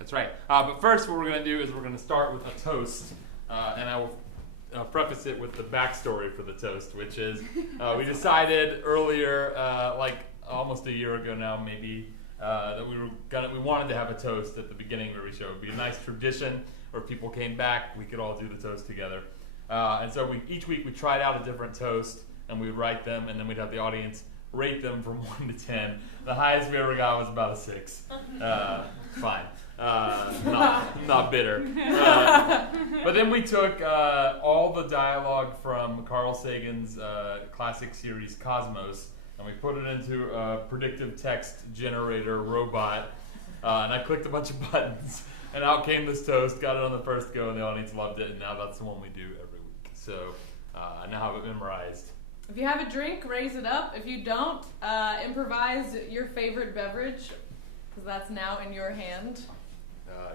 That's right. But first, what we're going to do is we're going to start with a toast, and I will preface it with the backstory for the toast, which is we decided earlier, like almost a year ago now, maybe, that we wanted to have a toast at the beginning of every show. It would be a nice tradition where people came back, we could all do the toast together. And so each week we tried out a different toast, and we would write them, and then we'd have the audience rate them from 1 to 10. The highest we ever got was about a 6. Fine. Not bitter. But then we took all the dialogue from Carl Sagan's classic series Cosmos, and we put it into a predictive text generator robot, and I clicked a bunch of buttons, and out came this toast, got it on the first go, and the audience loved it, and now that's the one we do every week. So I now have it memorized. If you have a drink, raise it up. If you don't, improvise your favorite beverage, because that's now in your hand.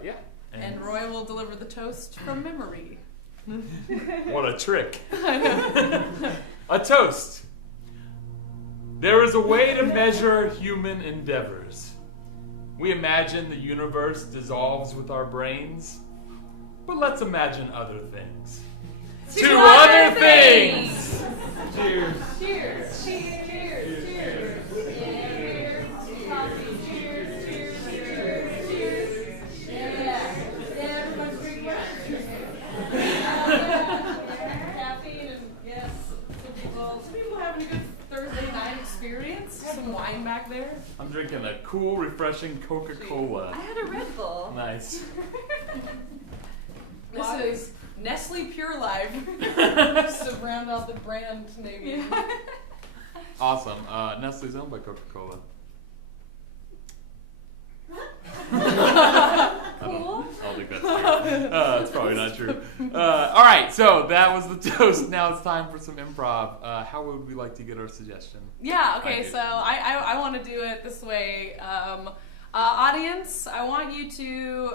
Yeah. And Roy will deliver the toast from memory. What a trick. A toast. There is a way to measure human endeavors. We imagine the universe dissolves with our brains, but let's imagine other things. To other things! Cheers. Cheers. Cheers. Cheers. Cheers. Cheers. Coffee. Cheers. Cheers. Cheers. Cheers. Yeah. Everyone's drinking. Caffeine and yes. Some people having a good Thursday night experience. Some wine back there. I'm drinking a cool, refreshing Coca-Cola. I had a Red Bull. Nice. This is Nestle Pure Life. Just to round out the brand name. Awesome. Nestle's owned by Coca-Cola. Cool. I don't think that's true. That's probably not true. All right, so that was the toast. Now it's time for some improv. How would we like to get our suggestion? Yeah, okay, so I want to do it this way. Audience, I want you to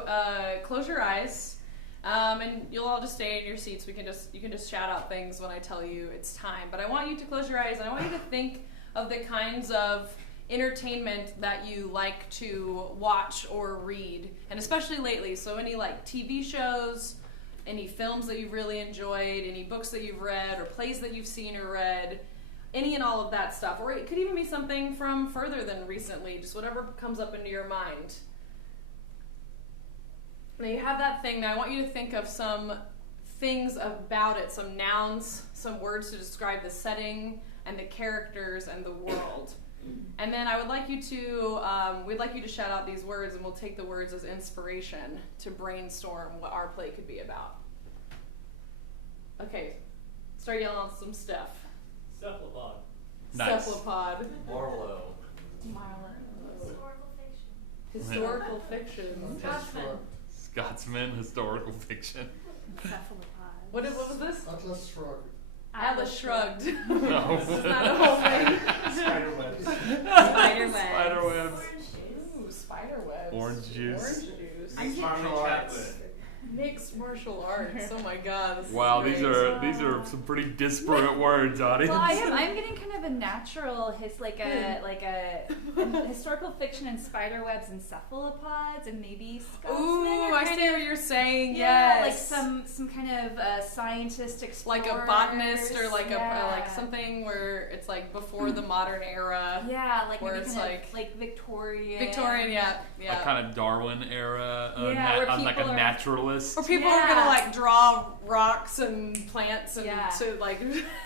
close your eyes. And you'll all just stay in your seats. You can just shout out things when I tell you it's time. But I want you to close your eyes, and I want you to think of the kinds of entertainment that you like to watch or read, and especially lately. So any like TV shows, any films that you've really enjoyed, any books that you've read, or plays that you've seen or read, any and all of that stuff. Or it could even be something from further than recently, just whatever comes up into your mind. Now you have that thing. Now I want you to think of some things about it, some nouns, some words to describe the setting and the characters and the world. And then I would like you to, we'd like you to shout out these words, and we'll take the words as inspiration to brainstorm what our play could be about. Okay, start yelling out some stuff. Cephalopod. Nice. Cephalopod. Marlowe. Historical fiction. Scotsman, historical fiction. Cephalopod. What was this? Atlas Shrugged. Atlas Shrugged. No. This is not a whole thing. Spiderwebs. Spiderwebs. Spiderwebs. Ooh, spiderwebs. Orange juice. Orange juice. Mixed martial arts. Mixed martial arts. Oh my god. This Wow, is these great. are some pretty disparate words, audience. Well, I'm getting kind of a natural like a historical fiction and spiderwebs and cephalopods and maybe Scotsman. Ooh, I see what you're saying. Yeah, Yes. like some kind of scientist explorer. Like a botanist or like yeah. like something where it's like before the modern era. Yeah, like where maybe it's kind of like Victorian. Victorian, yeah. Like kind of Darwin era, Yeah, where like a people are- naturalist. Where people are gonna like draw rocks and plants and Yeah. to like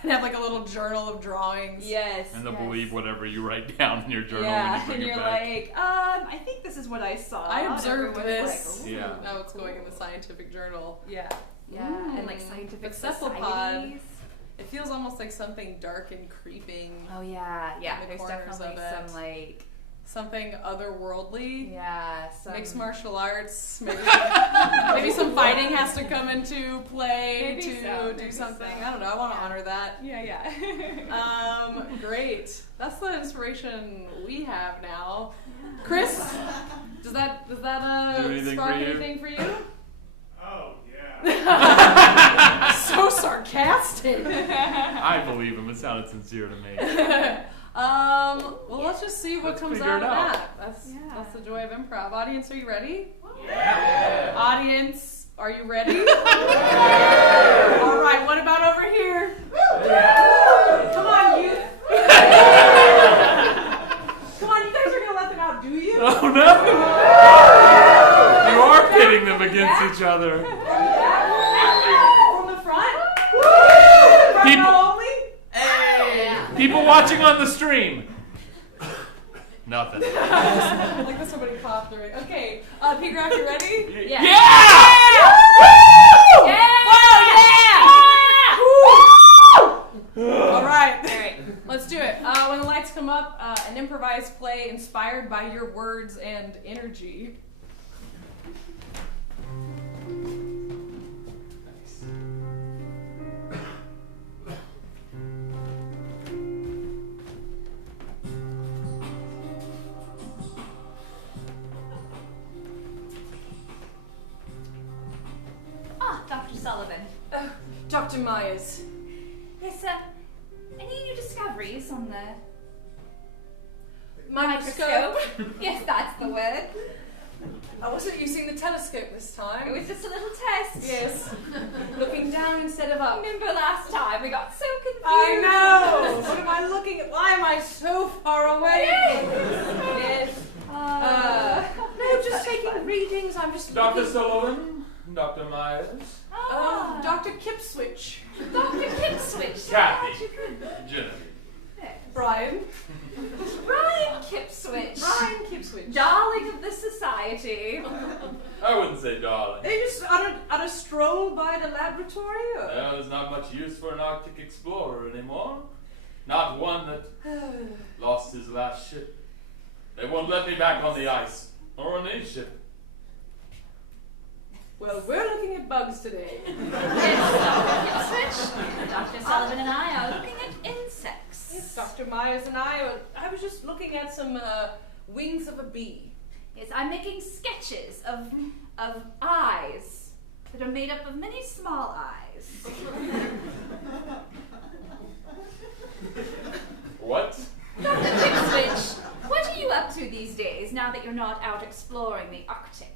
have like a little journal of drawings. Yes. And they'll yes. believe whatever you write down in your journal Yeah, when you bring and it you're back. like, I think this is what I saw. I And observed everyone's this. like, ooh. Yeah. Now it's going in the scientific journal. Yeah. Yeah. And like scientific But cephalopod, societies. it feels almost like something dark and creeping. Oh yeah, yeah. the There's corners definitely of it. some like Something otherworldly. yeah, some Mixed martial arts. Maybe, maybe some fighting has to come into play Maybe to so, do maybe something. so. I don't know. I want to honor that. Yeah. Great. That's the inspiration we have now. Chris, does that Do anything spark for you? anything for you? Oh, yeah. So sarcastic. I believe him. It sounded sincere to me. Well, let's just see what Let's comes figure out it of out. that. That's the joy of improv. Audience, are you ready? Yeah. Audience, are you ready? All right, what about over here? Come on, you. Come on, you guys are gonna let them outdo you? Oh no! You are pitting them against each other. From the front? People- Front row only? People watching on the stream. Nothing. Like that somebody coughed already. Okay, P. Graph, you ready? Yeah. All right. Let's do it. When the lights come up, an improvised play inspired by your words and energy. Ah, Dr. Sullivan. Dr. Myers. Yes, any new discoveries on the Microscope. Yes, that's the word. I wasn't using the telescope this time. It was just a little test. Yes. Looking down instead of up. Remember last time we got so confused. I know. What am I looking at? Why am I so far away? Yes. No, just taking readings. I'm just Dr. looking. Sullivan, Dr. Myers, Dr. Kipswitch. Dr. Kipswitch. Kathy, Genevieve. Brian. Brian Kipswitch. Brian Kipswitch. Darling of the society. I wouldn't say darling. They just on a stroll by the laboratory? Or? Well, there's not much use for an Arctic explorer anymore. Not one that lost his last ship. They won't let me back on the ice or on any ship. Well, we're looking at bugs today. Yes, Dr. Kipswitch. Dr. Sullivan and I are looking at insects. Yes, Dr. Myers and I was just looking at some wings of a bee. Yes, I'm making sketches of eyes that are made up of many small eyes. What? Dr. Kipswitch, what are you up to these days now that you're not out exploring the Arctic?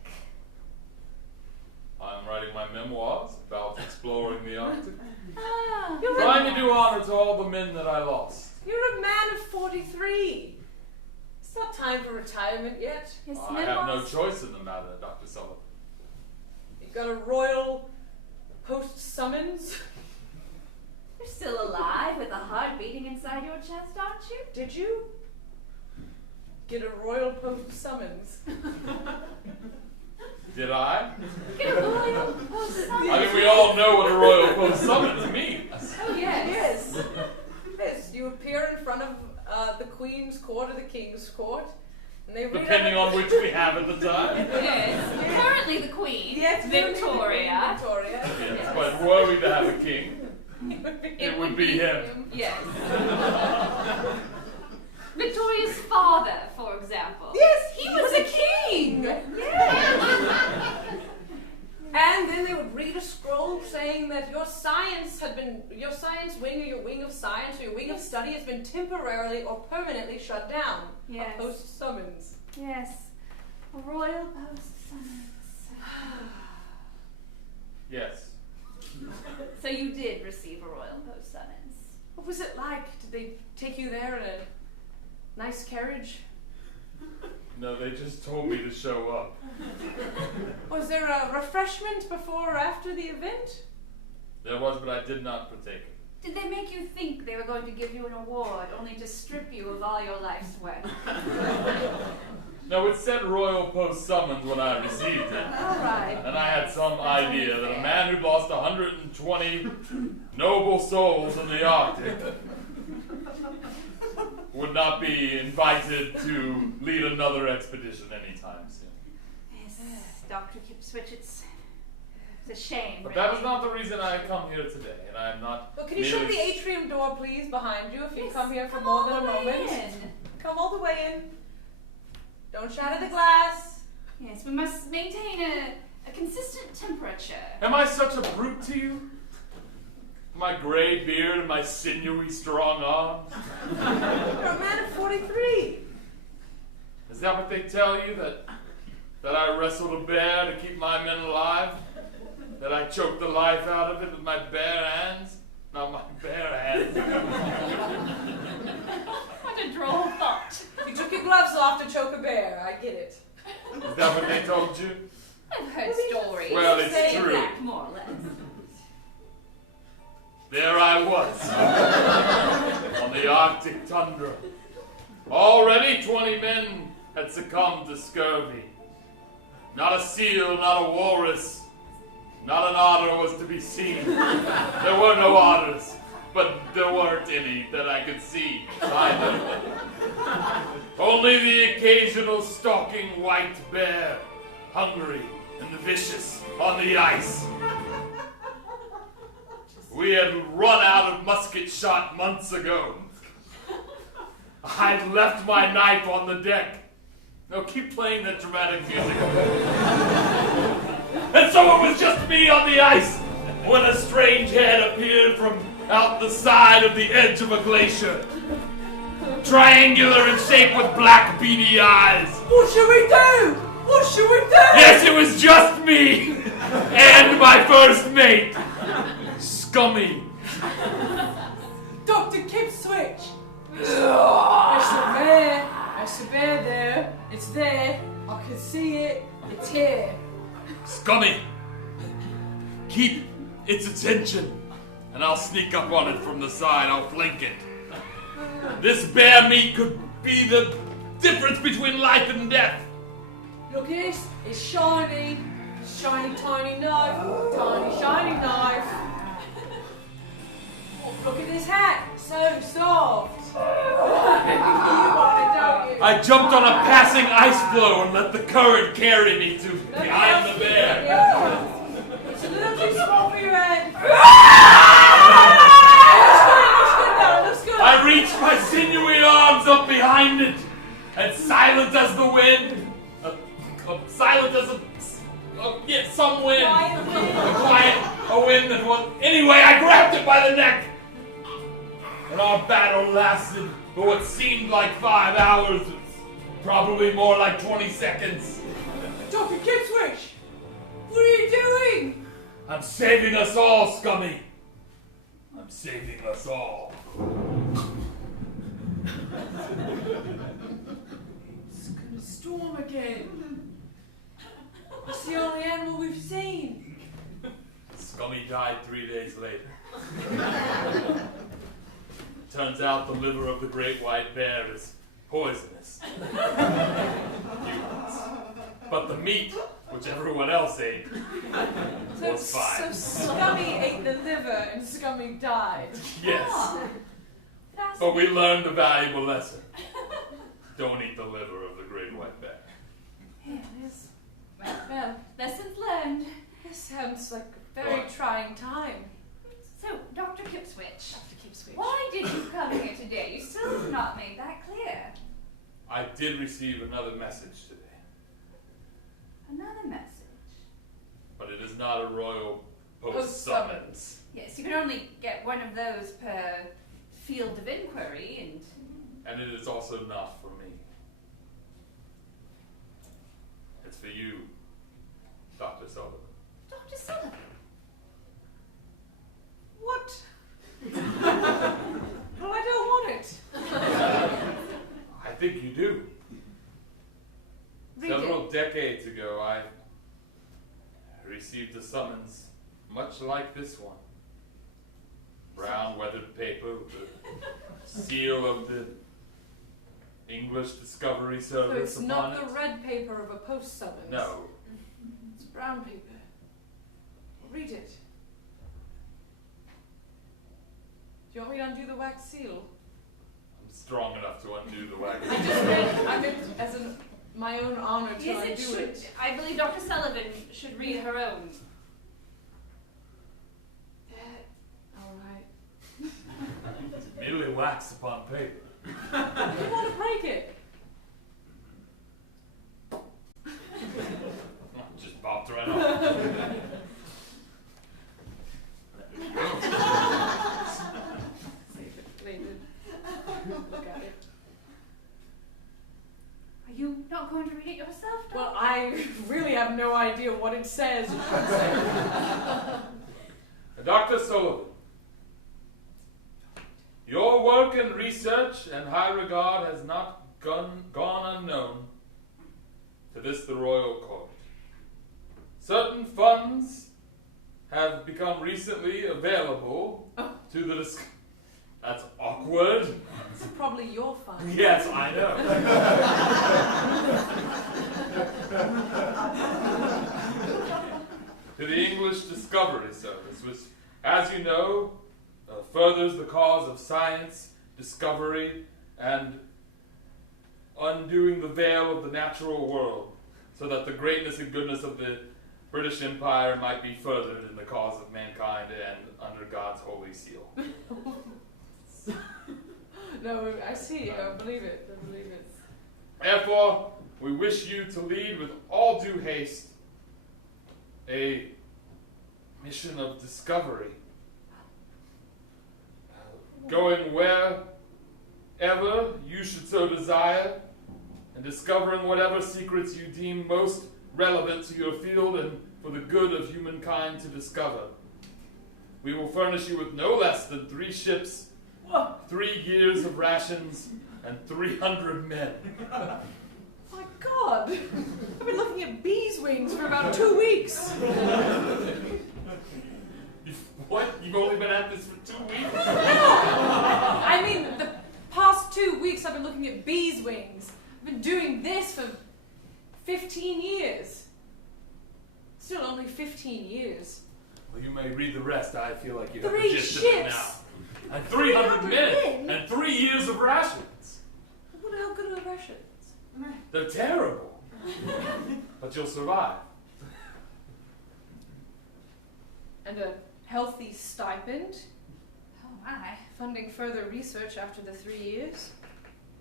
I'm writing my memoirs about exploring the Arctic. Ah, Trying to do honor to all the men that I lost. You're a man of 43. It's not time for retirement yet. yes, I have no memoirs. choice in the matter, Dr. Sullivan. You got a royal post summons. You're still alive with a heart beating inside your chest, aren't you? Did you get a royal post summons? Did I? Get a royal post I mean, we all know what a royal post summons means. Oh, yes. Yes. Yes, you appear in front of the Queen's court or the King's court, and they read Depending out- on which we have at the time. Yes. Currently the Queen, Yes, Victoria. Victoria. Yes, but were we to have a king, It would be him. Yes. Victoria's father, for example. Yes, He was a king. And then they would read a scroll saying that your science wing or your wing of science or your wing of study has been temporarily or permanently shut down. Yes. A post summons. Yes. A royal post summons. Yes. So you did receive a royal post summons. What was it like? Did they take you there in a nice carriage? No, they just told me to show up. Was there a refreshment before or after the event? There was, but I did not partake. Did they make you think they were going to give you an award only to strip you of all your life's work? No, it said royal post summons when I received it. All right. And I had some idea that a man who'd lost 120 noble souls in the Arctic would not be invited to lead another expedition anytime soon. Yes, Dr. Kipswitch, it's a shame. But really. that was not the reason I come here today, and I am not. Well, can you shut merely the atrium door, please, behind you if you Yes, come here for come more all than a the way moment? in. Come all the way in. Don't shatter the glass. Yes, we must maintain a consistent temperature. Am I such a brute to you? My gray beard and my sinewy, strong arms. You're a man of 43. Is that what they tell you? That I wrestled a bear to keep my men alive? That I choked the life out of it with my bare hands? Not my bare hands. What a droll thought. You took your gloves off to choke a bear. I get it. Is that what they told you? I've heard stories. Well, it's Say true. that, more or less. There I was, on the Arctic tundra. Already 20 men had succumbed to scurvy. Not a seal, not a walrus, not an otter was to be seen. There were no otters, but there weren't any that I could see either. Only the occasional stalking white bear, hungry and vicious on the ice. We had run out of musket shot months ago. I'd left my knife on the deck. No, keep playing that dramatic music. And so it was just me on the ice when a strange head appeared from out the side of the edge of a glacier. Triangular in shape with black beady eyes. What should we do? What should we do? Yes, it was just me and my first mate. Scummy. Dr. Kip Switch. There's a bear. There's a bear there. It's there. I can see it. It's here. Scummy. Keep its attention, and I'll sneak up on it from the side. I'll flank it. This bear meat could be the difference between life and death. Look at this. It's shiny. Shiny, tiny knife. Tiny, shiny knife. Oh, look at this hat. So soft. You want it, don't you? I jumped on a passing ice floe and let the current carry me to behind the bear. It's a little too small for your head. Looks good. I reached my sinewy arms up behind it, and silent as the wind, silent as some wind, a wind that was. Anyway, I grabbed it by the neck, and our battle lasted for what seemed like 5 hours. It's probably more like 20 seconds. Dr. Kipswitch, what are you doing? I'm saving us all, Scummy. I'm saving us all. It's gonna storm again. It's the only animal we've seen. Scummy died 3 days later. Turns out the liver of the great white bear is poisonous. Humans. But the meat, which everyone else ate, was fine. So Scummy ate the liver and Scummy died. Yes. Fascinating. But we learned a valuable lesson. Don't eat the liver of the great white bear. Yeah, it is. Well, lessons learned. This sounds like a very trying time. So, Dr. Kipswitch, Dr. Kipswitch. why did you come here today? You still have not made that clear. I did receive another message today, Another message. but it is not a royal post Post summons. Yes, you can only get one of those per field of inquiry, And it is also not for me. It's for you, Dr. Sullivan. Dr. Sullivan. What? Well, I don't want it. I think you do. Read Several decades ago, I received a summons much like this one. Brown weathered paper with the seal of the English Discovery So Service it's upon not it. the red paper of a post summons. No. It's brown paper. Read it. Do you want me to undo the wax seal? I'm strong enough to undo the wax. I meant as my own honor to Yes, it undo should. it. I believe Dr. Sullivan should read her own. All right. Merely wax upon paper. I didn't want to break it. Just popped right off. There you go. what it says. It should say. Dr. Sullivan, your work and research and high regard has not gone unknown to the royal court. Certain funds have become recently available to the That's awkward. It's probably your fun. Yes, I know. To the English Discovery Service, which, as you know, furthers the cause of science, discovery, and undoing the veil of the natural world, so that the greatness and goodness of the British Empire might be furthered in the cause of mankind and under God's holy seal. No, I see. I believe it. I believe it. Therefore, we wish you to lead with all due haste a mission of discovery, going wherever you should so desire, and discovering whatever secrets you deem most relevant to your field and for the good of humankind to discover. We will furnish you with no less than 3 ships, 3 years of rations, and 300 men. My God! I've been looking at bees' wings for about 2 weeks. What? You've only been at this for 2 weeks? I mean, the past 2 weeks I've been looking at bees' wings. I've been doing this for 15 years. Still only 15 years. Well, you may read the rest. I feel like you have 3 the gist of it ships. now. And 300 men. men? And 3 years of rations. What the hell good are the rations? They're terrible. But you'll survive. And a healthy stipend, Oh my. funding further research after the 3 years.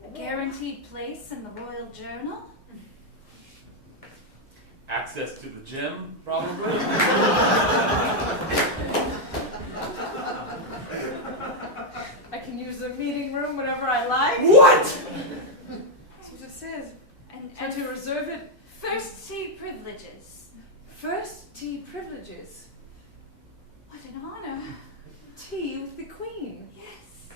A guaranteed place in the Royal Journal. Access to the gym, probably. I can use the meeting room whenever I like. What? That's what it says. And Try to reserve it. first tea privileges. First tea privileges. What an honor. Tea with the Queen. Yes.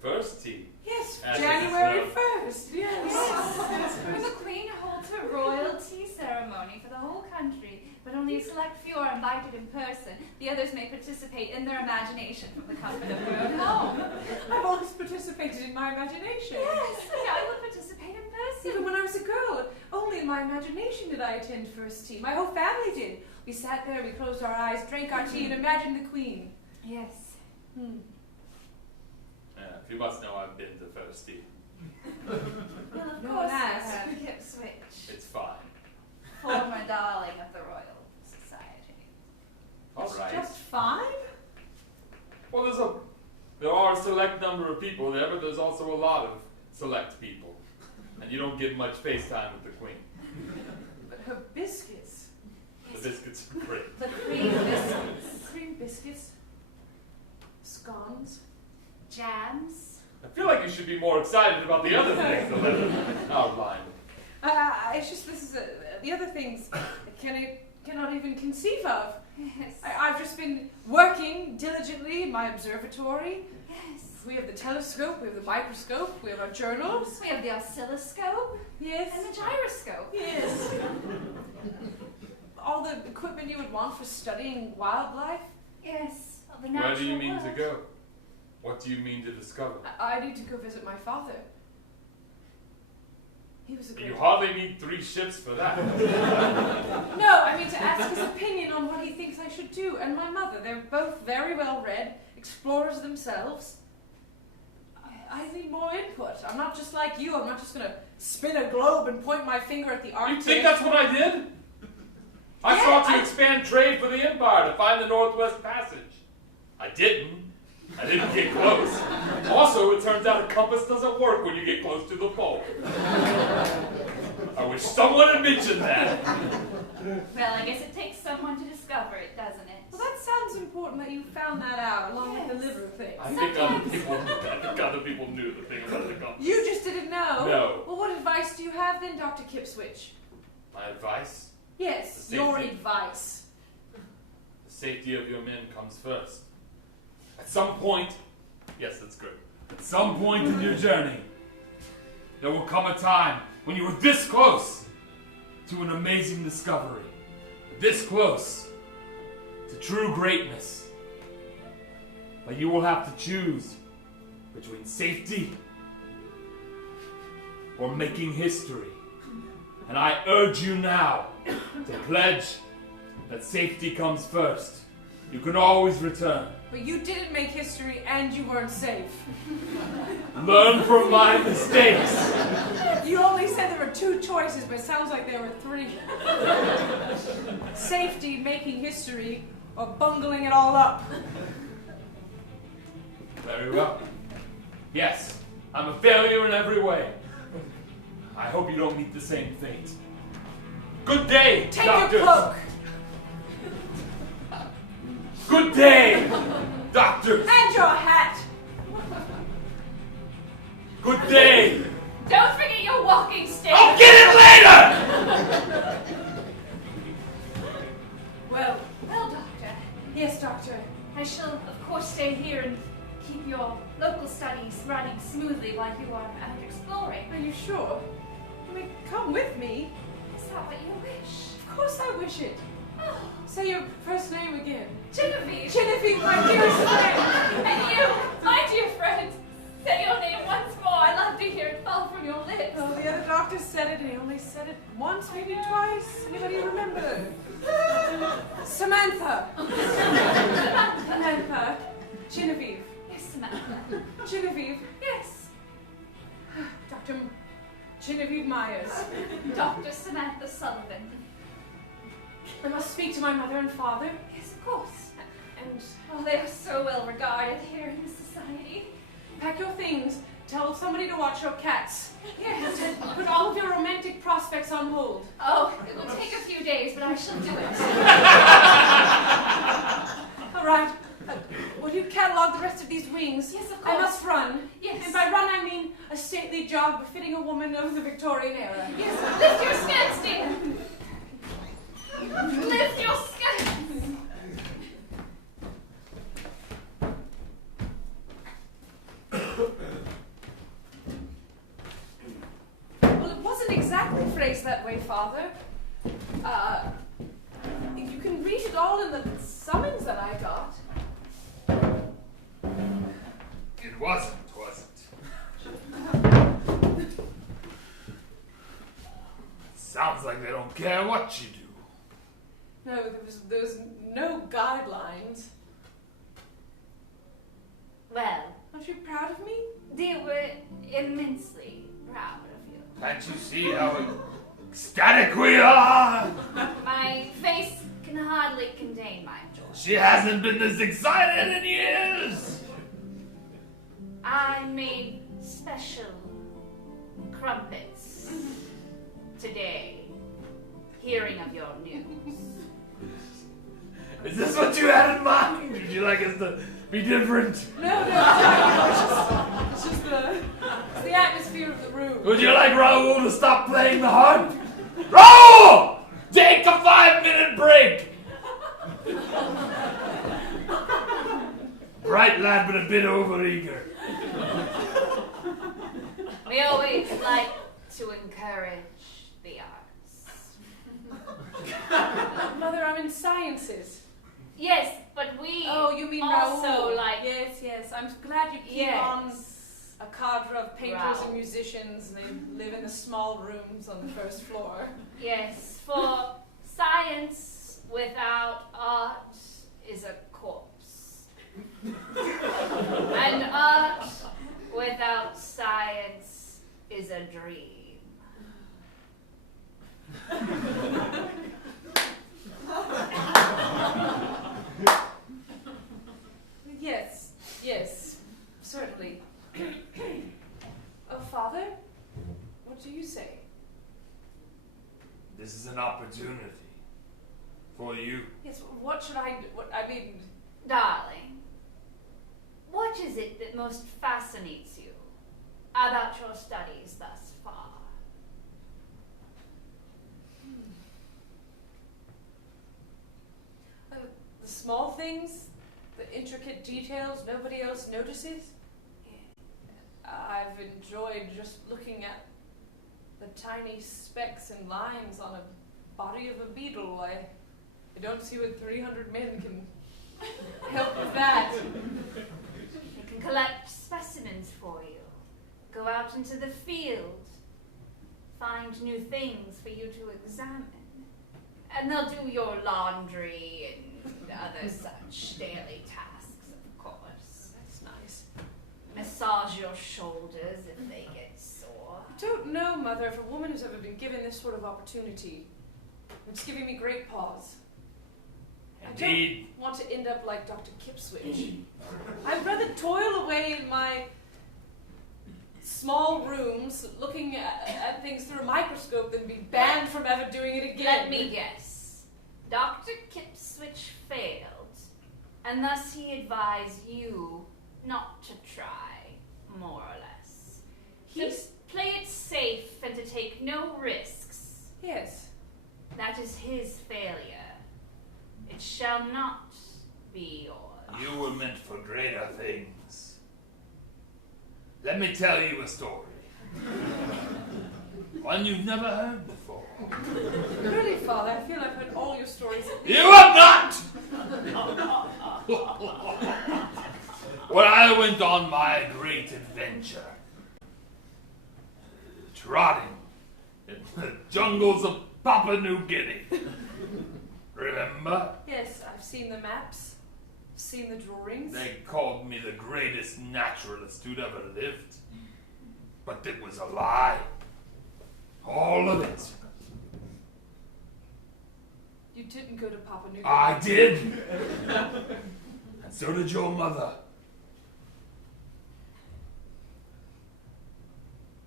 First tea. Yes, As January it's 1st. Yes. Yes. And the Queen holds a royal tea ceremony for the whole country, but only a select few are invited in person. The others may participate in their imagination from the comfort of their own home. I've always participated in my imagination. Yes, and I will participate in person. Even when I was a girl, only in my imagination did I attend first tea. My whole family did. We sat there, we closed our eyes, drank our tea, and imagined the Queen. Yes. Yeah, if you must know, I've been to first tea. Well, of No course one you asked. have, Kip Switch, It's fine. former darling of the Royal Society. All It's right. just fine? Well, there are a select number of people there, but there's also a lot of select people. And you don't get much face time with the Queen. But her biscuits. The biscuits are great. The cream biscuits, Cream biscuits. Scones. jams. I feel like you should be more excited about the other things that are outlined. It's just, the other things I cannot even conceive of. Yes. I've just been working diligently in my observatory. Yes. We have the telescope, we have the microscope, we have our journals. We have the oscilloscope Yes. and the gyroscope. Yes. All the equipment you would want for studying wildlife. Yes. Of the Where natural do you mean to world. go? What do you mean to discover? I need to go visit my father. He was a great... You hardly need 3 ships for that. No, I mean to ask his opinion on what he thinks I should do. And my mother, they're both very well read, explorers themselves. I need more input. I'm not just like you. I'm not just going to spin a globe and point my finger at the Arctic. You think that's what I did? I Yeah, sought to expand trade for the Empire to find the Northwest Passage. I didn't. I didn't get close. Also, it turns out a compass doesn't work when you get close to the pole. I wish someone had mentioned that. Well, I guess it takes someone to discover it, doesn't it? Well, that sounds important that you found that out, along with the Yes. liver thing. I think other people knew the thing about the compass. You just didn't know? No. Well, what advice do you have then, Dr. Kipswitch? My advice? Yes, The your safety. advice. The safety of your men comes first. At some point, yes, that's good. At some point in your journey, there will come a time when you are this close to an amazing discovery, this close to true greatness. But you will have to choose between safety or making history. And I urge you now to pledge that safety comes first. You can always return. But you didn't make history and you weren't safe. Learn from my mistakes. You only said there were 2 choices, but it sounds like there were 3. Safety, making history, or bungling it all up. Very well. Yes, I'm a failure in every way. I hope you don't meet the same fate. Good day, Take doctors. your cloak. Good day, doctors. And your hat. Good day. Don't forget your walking stick. I'll get it later! Well, Doctor, yes, Doctor. I shall, of course, stay here and keep your local studies running smoothly while you are out exploring. Are you sure? I mean, come with me. Is that what you wish? Of course I wish it. Oh, Say your first name again. Genevieve. Genevieve, my dearest friend. And you, my dear friend, say your name once more. I love to hear it fall from your lips. Oh, the other doctor said it, and he only said it once, maybe twice. Anybody remember? Samantha. Samantha. Genevieve. Yes, Samantha. Genevieve. Yes, Dr. Genevieve Myers. Dr. Samantha Sullivan. I must speak to my mother and father. Yes, of course. And Oh, they are so well regarded here in the society. pack your things. Tell somebody to watch your cats. Yes. Put all of your romantic prospects on hold. Oh, it will take a few days, but I shall do it. All right. Will you catalog the rest of these wings? Yes, of I course. must run. Yes. And by run, I mean a stately jog befitting a woman of the Victorian era. Yes, lift your skirts, dear. Lift your skirts. Well, it wasn't exactly phrased that way, Father. You can read it all in the summons that I got. It wasn't, was it? Sounds like they don't care what you do. No, there was no guidelines. Well, Aren't you proud of me? they were immensely proud of you. Can't you see how ecstatic we are? My face can hardly contain my joy. She hasn't been this excited in years. I made special crumpets today, hearing of your news. Is this what you had in mind? Would you like us to be different? No, it's just the atmosphere of the room. Would you like Raoul to stop playing the harp? Raoul! Take a 5-minute break! Bright lad, but a bit overeager. We always like to encourage the arts. Mother, I'm in sciences. Yes, but we Oh, you mean also Raoul. like Yes. I'm glad you keep on a cadre of painters Raoul. and musicians. And they live in the small rooms on the first floor. Yes, for science without art is a corpse. And art without science is a dream. Yes, certainly. Oh, Father, what do you say? This is an opportunity for you. Yes, what should I do? Darling, what is it that most fascinates you about your studies thus far? the small things, the intricate details nobody else notices. I've enjoyed just looking at the tiny specks and lines on a body of a beetle. I don't see what 300 men can help with that. They can collect specimens for you. Go out into the field. Find new things for you to examine. And they'll do your laundry and other such daily tasks, of course. That's nice. Massage your shoulders if they get sore. I don't know, Mother, if a woman has ever been given this sort of opportunity. It's giving me great pause. Indeed. I don't want to end up like Dr. Kipswitch. I'd rather toil away in my small rooms looking at things through a microscope than be banned from ever doing it again. Let me guess. Dr. Kipswitch failed, and thus he advised you not to try, more or less. To play it safe and to take no risks. Yes. That is his failure. It shall not be yours. You were meant for greater things. Let me tell you a story. One you've never heard before. Really, Father, I feel I've heard all your stories. You have not! When I went on my great adventure, trotting in the jungles of Papua New Guinea. Remember? Yes, I've seen the maps, seen the drawings. They called me the greatest naturalist who'd ever lived. But it was a lie. All of it. You didn't go to Papua New Guinea. I did. And so did your mother.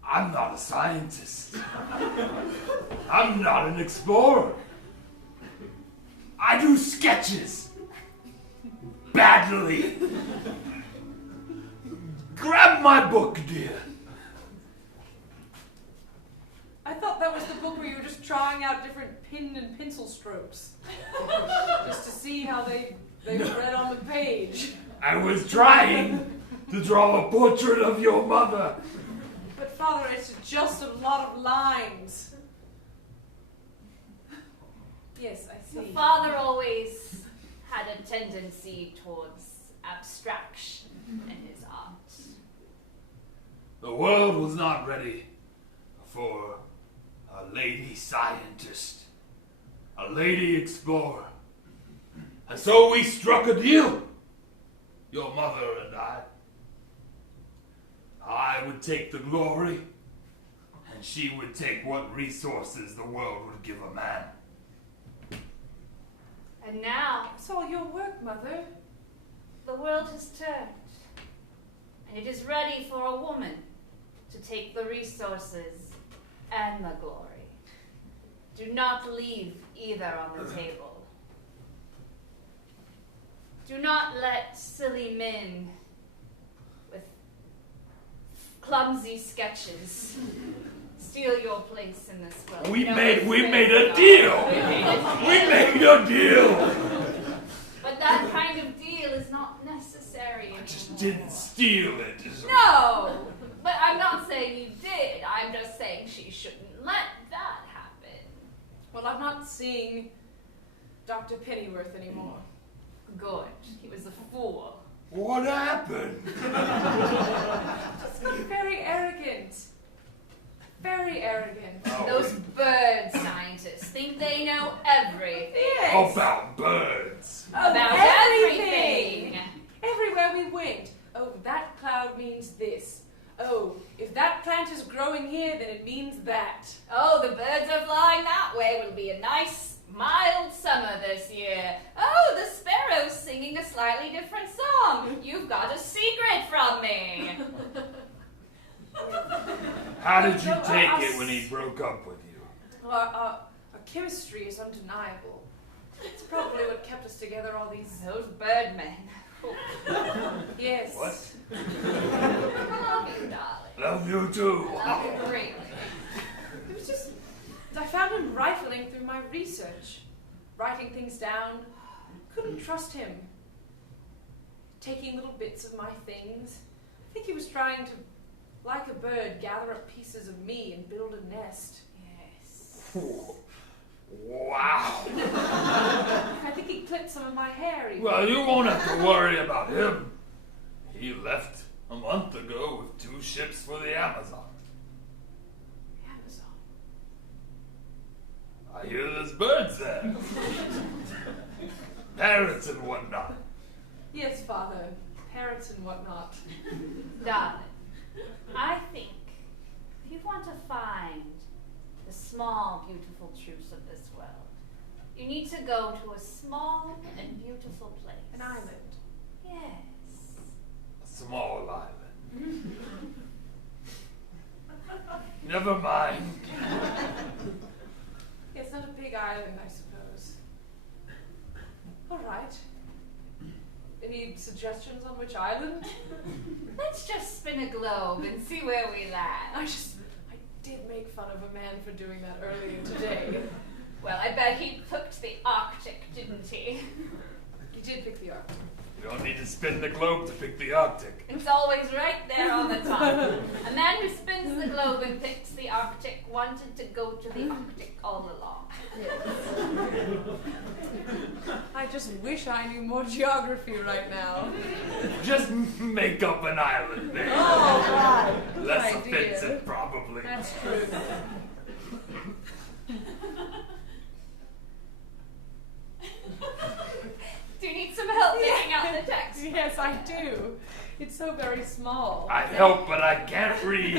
I'm not a scientist. I'm not an explorer. I do sketches. Badly. Grab my book, dear. I thought that was the book where you were just trying out different pen and pencil strokes. Just to see how they read on the page. I was trying to draw a portrait of your mother. But Father, it's just a lot of lines. Yes, I see. Father always had a tendency towards abstraction in his art. The world was not ready for a lady scientist, a lady explorer. And so we struck a deal, your mother and I. I would take the glory, and she would take what resources the world would give a man. And now, It's all your work, Mother. the world has turned, and it is ready for a woman to take the resources and the glory. Do not leave either on the table. Do not let silly men with clumsy sketches steal your place in this world. We No, made it's a deal. We made a deal. We made a deal. But that kind of deal is not necessary anymore. I just didn't steal it. No! But I'm not saying you did. I'm just saying she shouldn't let that happen. Well, I'm not seeing Dr. Pennyworth anymore. Good. He was a fool. What happened? Just got very arrogant. Very arrogant. Those bird scientists think they know everything. Yes. About birds. About everything. everything. Everywhere we went. Oh, that cloud means this. Oh, if that plant is growing here, then it means that. Oh, the birds are flying that way. It'll be a nice, mild summer this year. Oh, the sparrow's singing a slightly different song. You've got a secret from me. How did you No, take I'll it when he broke up with you? Our chemistry is undeniable. It's probably what kept us together all these... Those birdmen. Yes. What? I love you, darling. Love you too. I love you greatly. It was just... I found him rifling through my research. Writing things down, couldn't trust him. Taking little bits of my things. I think he was trying to, like a bird, gather up pieces of me and build a nest. Yes. Wow. I think he clipped some of my hair even. Well, you won't have to worry about him. He left a month ago with 2 ships for the Amazon. Amazon. I hear there's birds there. Parrots and whatnot. Yes, Father. Parrots and whatnot. Darling, I think if you want to find the small, beautiful truths of this world, you need to go to a small and beautiful place. An island. Yes. A small island. Never mind. Yeah, it's not a big island, I suppose. All right. Any suggestions on which island? Let's just spin a globe and see where we land. I did make fun of a man for doing that earlier today. Well, I bet he picked the Arctic, didn't he? He did pick the Arctic. You don't need to spin the globe to pick the Arctic. It's always right there on the top. A man who spins the globe and picks the Arctic wanted to go to the Arctic all along. I just wish I knew more geography right now. Just make up an island there. Oh, right. Good Less idea. offensive, probably. That's true. Do you need some help getting out the text? Yes, I do. It's so very small. I'd help, but I can't read.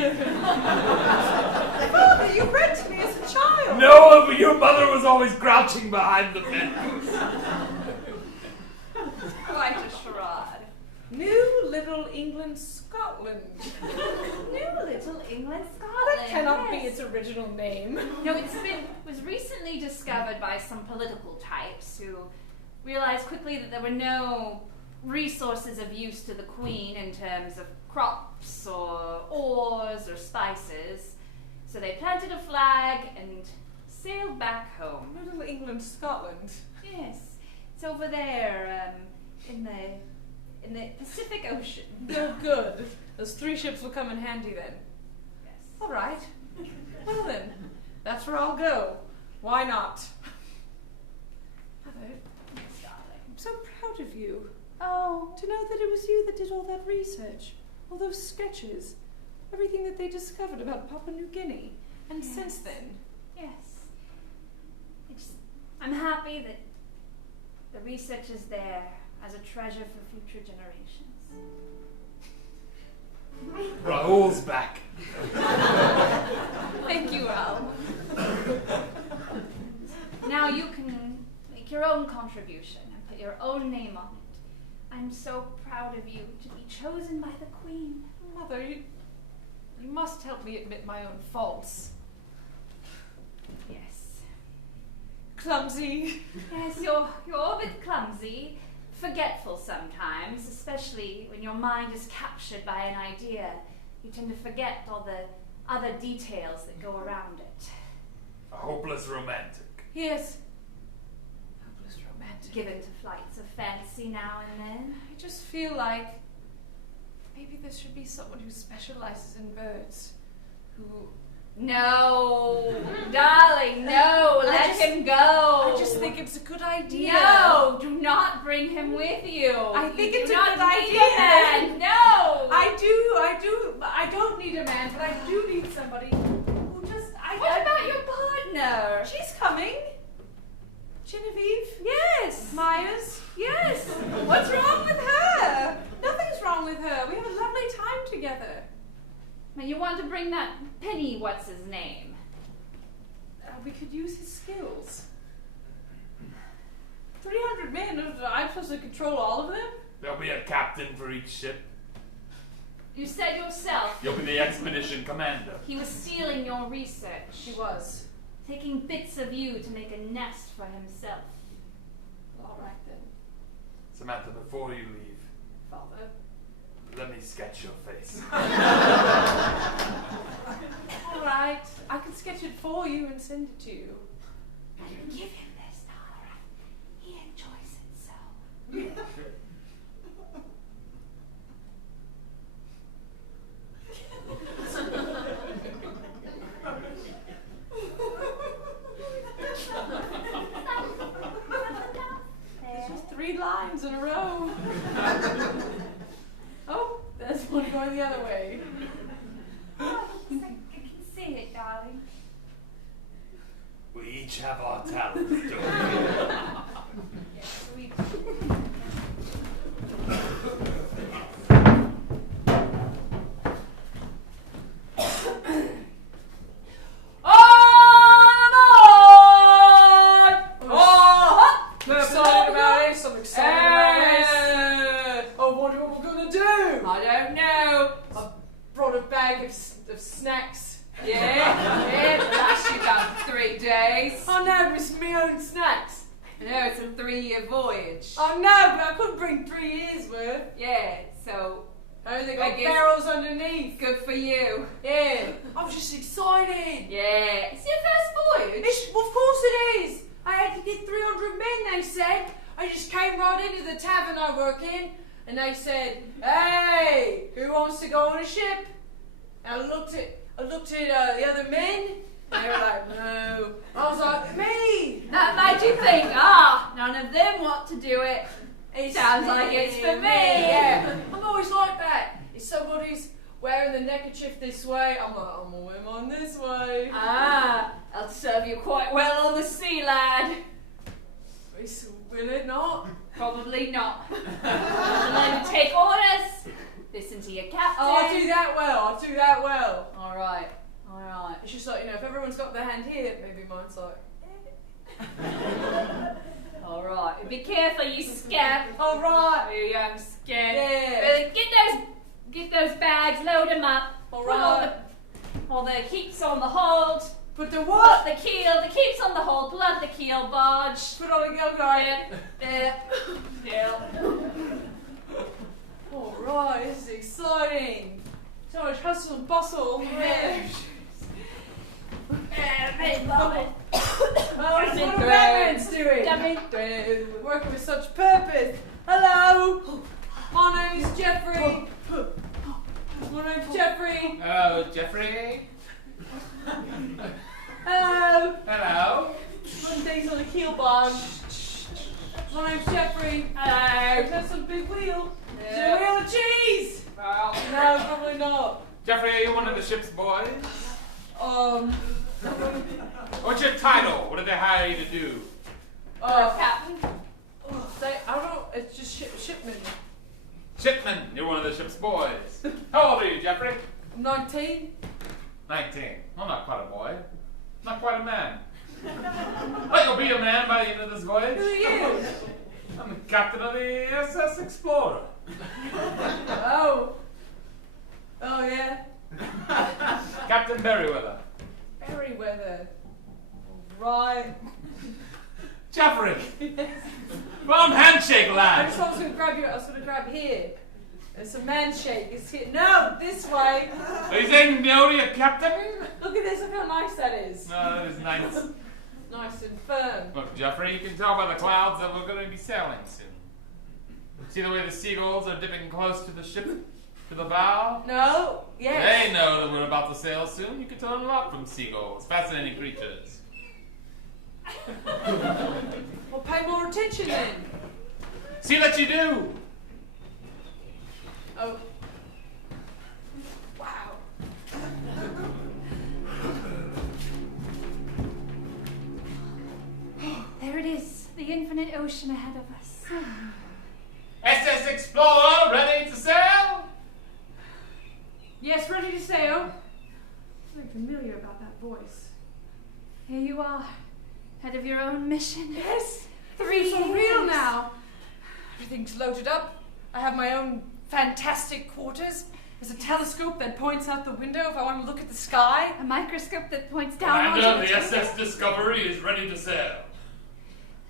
Father, you read to me as a child. No, but your mother was always crouching behind the bedpost. Quite a charade. New Little England, Scotland. New Little England, Scotland. That cannot be yes. its original name. No, it was recently discovered by some political types who realized quickly that there were no resources of use to the Queen in terms of crops or ores or spices. So they planted a flag and sailed back home. New Little England, Scotland. Yes, it's over there in the Pacific Ocean. Oh, good. Those 3 ships will come in handy then. Yes. All right. Well then, that's where I'll go. Why not? Mother, Yes, darling. I'm so proud of you. Oh, To know that it was you that did all that research, all those sketches, everything that they discovered about Papua New Guinea. And Yes. since then, yes. I'm happy that the research is there as a treasure for future generations. Raoul's back. Thank you, Al. Now you can make your own contribution and put your own name on it. I'm so proud of you to be chosen by the Queen. Mother, you must help me admit my own faults. Yes. Clumsy. Yes, you're a bit clumsy, forgetful sometimes, especially when your mind is captured by an idea. You tend to forget all the other details that go around it. A hopeless romantic. Yes. Hopeless romantic. Given to flights of fancy now and then. I just feel like maybe there should be someone who specializes in birds, who... No, darling, no, let him go. I just think it's a good idea. No, do not bring him with you. I think You it's do a not good need idea. a man. No. I don't need a man, but I do need somebody who just... What about your partner? She's coming. Genevieve? Yes. Myers? Yes. What's wrong with her? Nothing's wrong with her. We have a lovely time together. And you want to bring that Penny, what's his name? We could use his skills. 300 men, I'm supposed to control all of them? There'll be a captain for each ship. You said yourself You'll be the expedition commander. he was stealing your research. She was. Taking bits of you to make a nest for himself. All right then, Samantha, before you leave, Father. let me sketch your face. All right, I can sketch it for you and send it to you. Give him this, Nara. He enjoys it so 3 lines in a row. Oh, there's one going the other way. Oh, I can see it, darling. We each have our talents, don't we? Yes, we I'm excited about this. I'm excited about this. I wonder what we're gonna do. I don't know. I brought a bag of snacks. Yeah, it'll last you about 3 days. Oh no, it's my own snacks. No, it's a 3-year voyage. Oh no, but I couldn't bring 3 years worth. Yeah, so Oh, they I got guess- barrels underneath. good for you. Yeah, I'm just excited. Yeah, it's your first voyage. Of course it is. I had to get 300 men, they said. I just came right into the tavern I work in, and they said, "Hey, who wants to go on a ship?" And I looked at the other men, and they were like, "No." I was like, "Me." That made you think, none of them want to do it. It Sounds like it's for me. Yeah, I'm always like that. If somebody's wearing the neckerchief this way, I'm like, I'm gonna wear mine this way. That'll serve you quite well on the sea, lad. Will it not? Probably not. Learn to take orders. Listen to your captain. Oh, I do that well. All right. It's just like, if everyone's got their hand here, maybe mine's like, All right. Be careful, you scab. all right. You young scab. Yeah. Really, get those bags, load them up. All Put right. all the keeps on the hold. Put the Put what? the keeps on the hold. Pull out the keel barge. Put on the go guard. There. All right, this is exciting. So much hustle and bustle. Yeah, they love it. Oh, it's what Coming the through. veterans doing. Coming We're working with such purpose. Hello, my name's Jeffrey. My name's Jeffrey. Hello, Jeffrey. Hello. Hello. Putting things on the keel barge. My name's Jeffrey. Hello. That's some big wheel. Is it a Yeah. wheel of cheese? Well, No, probably not. Jeffrey, are you one of the ship's boys? What's your title? What did they hire you to do? Captain. I don't know. It's just shipman. Shipman. You're one of the ship's boys. How old are you, Jeffrey? I'm 19. 19. Well, not quite a boy. Not quite a man. But you'll be a man by the end of this voyage. Who are you? I'm the captain of the SS Explorer. Oh. Oh yeah. Captain Berryweather. Merryweather. Right. Jeffrey. Well, handshake, I lad. just was gonna grab you. I was gonna grab here. It's a man shake. It's here. No, this way. Are you saying no to your captain? Look at this. Look how nice that is. No, that is nice. Nice and firm. Look, Jeffrey, you can tell by the clouds that we're going to be sailing soon. See the way the seagulls are dipping close to the ship, to the bow? No. Yes. They know that we're about to sail soon. You can tell them a lot from seagulls. Fascinating creatures. Well, pay more attention then. See that you do. Oh. Wow. There it is, the infinite ocean ahead of us. SS Explorer, ready to sail? Yes, ready to sail. Something familiar about that voice. Here you are, head of your own mission. Yes. 3 It's all real years. now. Everything's loaded up. I have my own fantastic quarters. There's a telescope that points out the window if I want to look at the sky. A microscope that points down Commander, onto the the SS Discovery is ready to sail.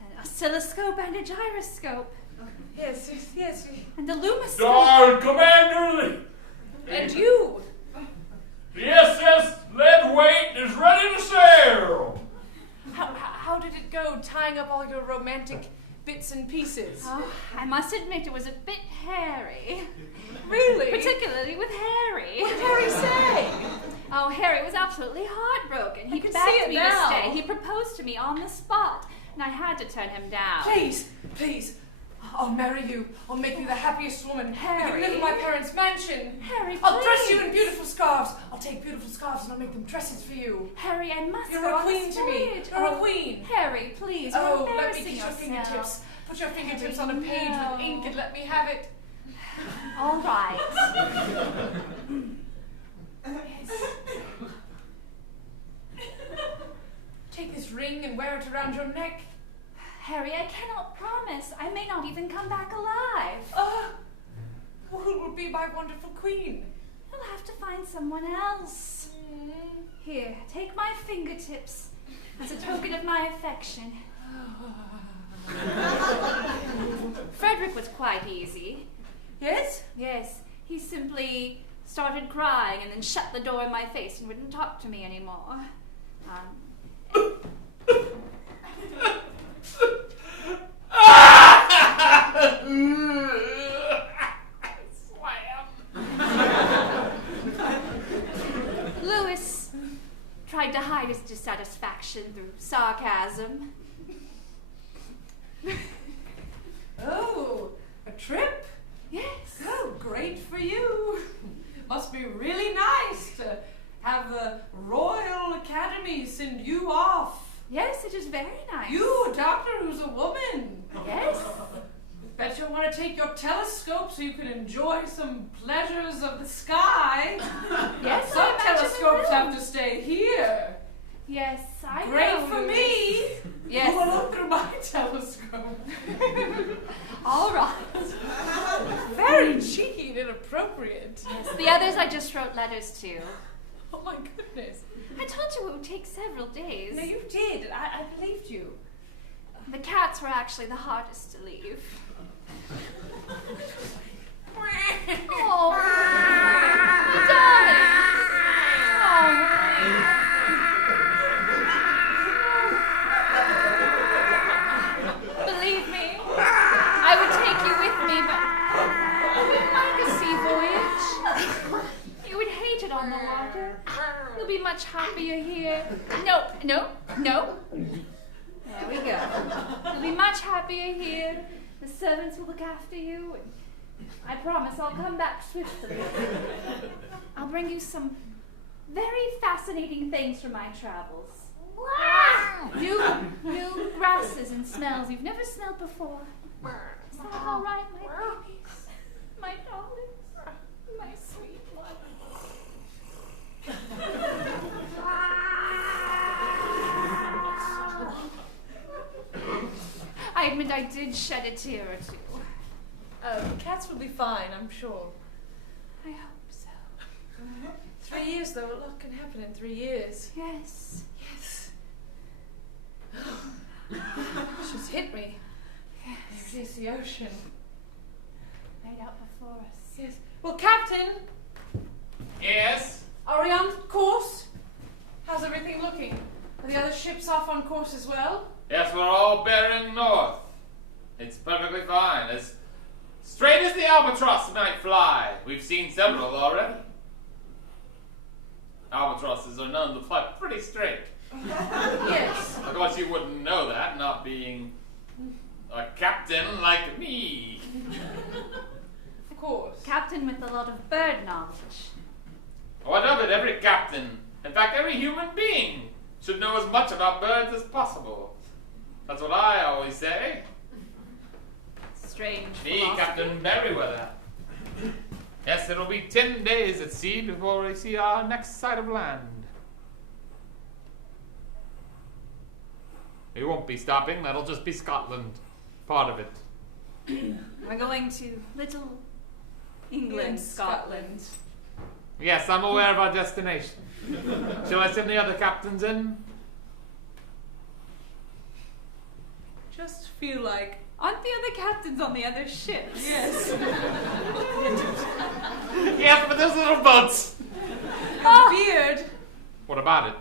An oscilloscope and a gyroscope. Yes, yes, yes. And a lumiscope. Darn, Commander! And you. The SS Leadweight is ready to sail! How did it go tying up all your romantic bits and pieces? Oh, I must admit it was a bit hairy. Really? Particularly with Harry. What did Harry say? Oh, Harry was absolutely heartbroken. He can begged see it me now. to stay. He proposed to me on the spot, and I had to turn him down. Please, please. I'll marry you. I'll make you the happiest woman. Harry. You can live in my parents' mansion. Harry, I'll dress please. you in beautiful scarves. I'll take beautiful scarves and I'll make them dresses for you. Harry, I must You're go a on queen this to me. voyage. You're a Oh, queen. Harry, please. Oh, you're let me embarrassing kiss your yourself. fingertips. Put your fingertips Harry, on a page no. with ink and let me have it. All right. Take this ring and wear it around your neck. Harry, I cannot promise. I may not even come back alive. Who will be my wonderful queen? You'll have to find someone else. Here, take my fingertips as a token of my affection. Frederick was quite easy. Yes? Yes, he simply started crying and then shut the door in my face and wouldn't talk to me anymore. Louis tried to hide his dissatisfaction through sarcasm. Oh, a trip? Yes. Oh, great for you. Must be really nice to have the Royal Academy send you off. Yes, it is very nice. You, a doctor who's a woman. Yes. Bet you'll want to take your telescope so you can enjoy some pleasures of the sky. Yes, Some I imagine telescopes it will. have to stay here. Yes, I know. Great for Louis. me. Yes. Who will look through my telescope. All right. Very cheeky and inappropriate. Yes, the others I just wrote letters to. Oh my goodness. I told you it would take several days. No, you did. I believed you. The cats were actually the hardest to leave. Oh, darling. Believe me, I would take you with me, but you wouldn't like a sea voyage. You would hate it on the water. You'll be much happier here. No. There we go. You'll be much happier here. The servants will look after you. And I promise I'll come back swiftly. I'll bring you some very fascinating things from my travels. New grasses and smells you've never smelled before. Is that all right, my babies? My darlings? My sweet ones? I admit I did shed a tear or two. Cats will be fine, I'm sure. I hope so. 3 years, though. A lot can happen in 3 years. Yes. Yes. She's hit me. Yes. There it is, the ocean. Right out before us. Yes. Well, Captain, Yes? are we on course? How's everything looking? Are the other ships off on course as well? Yes, we're all bearing north. It's perfectly fine. As straight as the albatross might fly. We've seen several already. Albatrosses are known to fly pretty straight. Yes. Of course, you wouldn't know that, not being a captain like me. Of course. Captain with a lot of bird knowledge. What of it? Every captain, in fact, every human being, should know as much about birds as possible. That's what I always say. Strange Me, philosophy. Captain Merriweather. Yes, it'll be 10 days at sea before we see our next sight of land. We won't be stopping, that'll just be Scotland. Part of it. We're going to Little England, Scotland. Yes, I'm aware of our destination. Shall I send the other captains in? Just feel like. Aren't the other captains on the other ships? Yes. Yes, but there's little boats. A beard. What about it?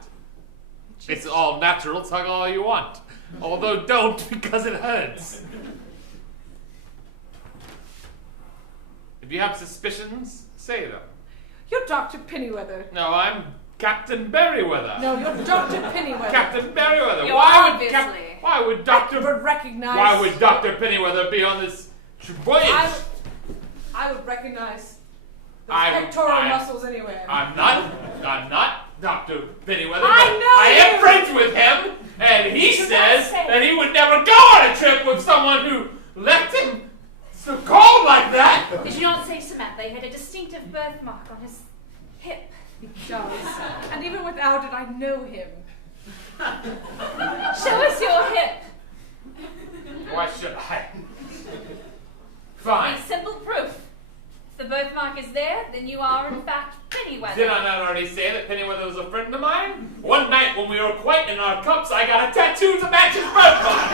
It's all natural, tug all you want. Although don't, because it hurts. If you have suspicions, say them. You're Dr. Pennyweather. No, I'm Captain Berryweather. No, you're Dr. Pennyweather. Captain Berryweather. You Why obviously. would I would recognize. Why would Dr. Pennyweather be on this voyage. I would recognize those I'm- pectoral I'm- muscles anywhere. I'm not Dr. Pennyweather. I but know I am you. friends with him, and he should says not say- that he would never go on a trip with someone who left him so cold like that. Did you not say, Samantha, he had a distinctive birthmark on his hip? He does. And even without it, I know him. Show us your hip. Why should I? Fine. It's simple proof. If the birthmark is there, then you are in fact Pennyweather. Did I not already say that Pennyweather was a friend of mine? One night when we were quite in our cups, I got a tattoo to match his birthmark.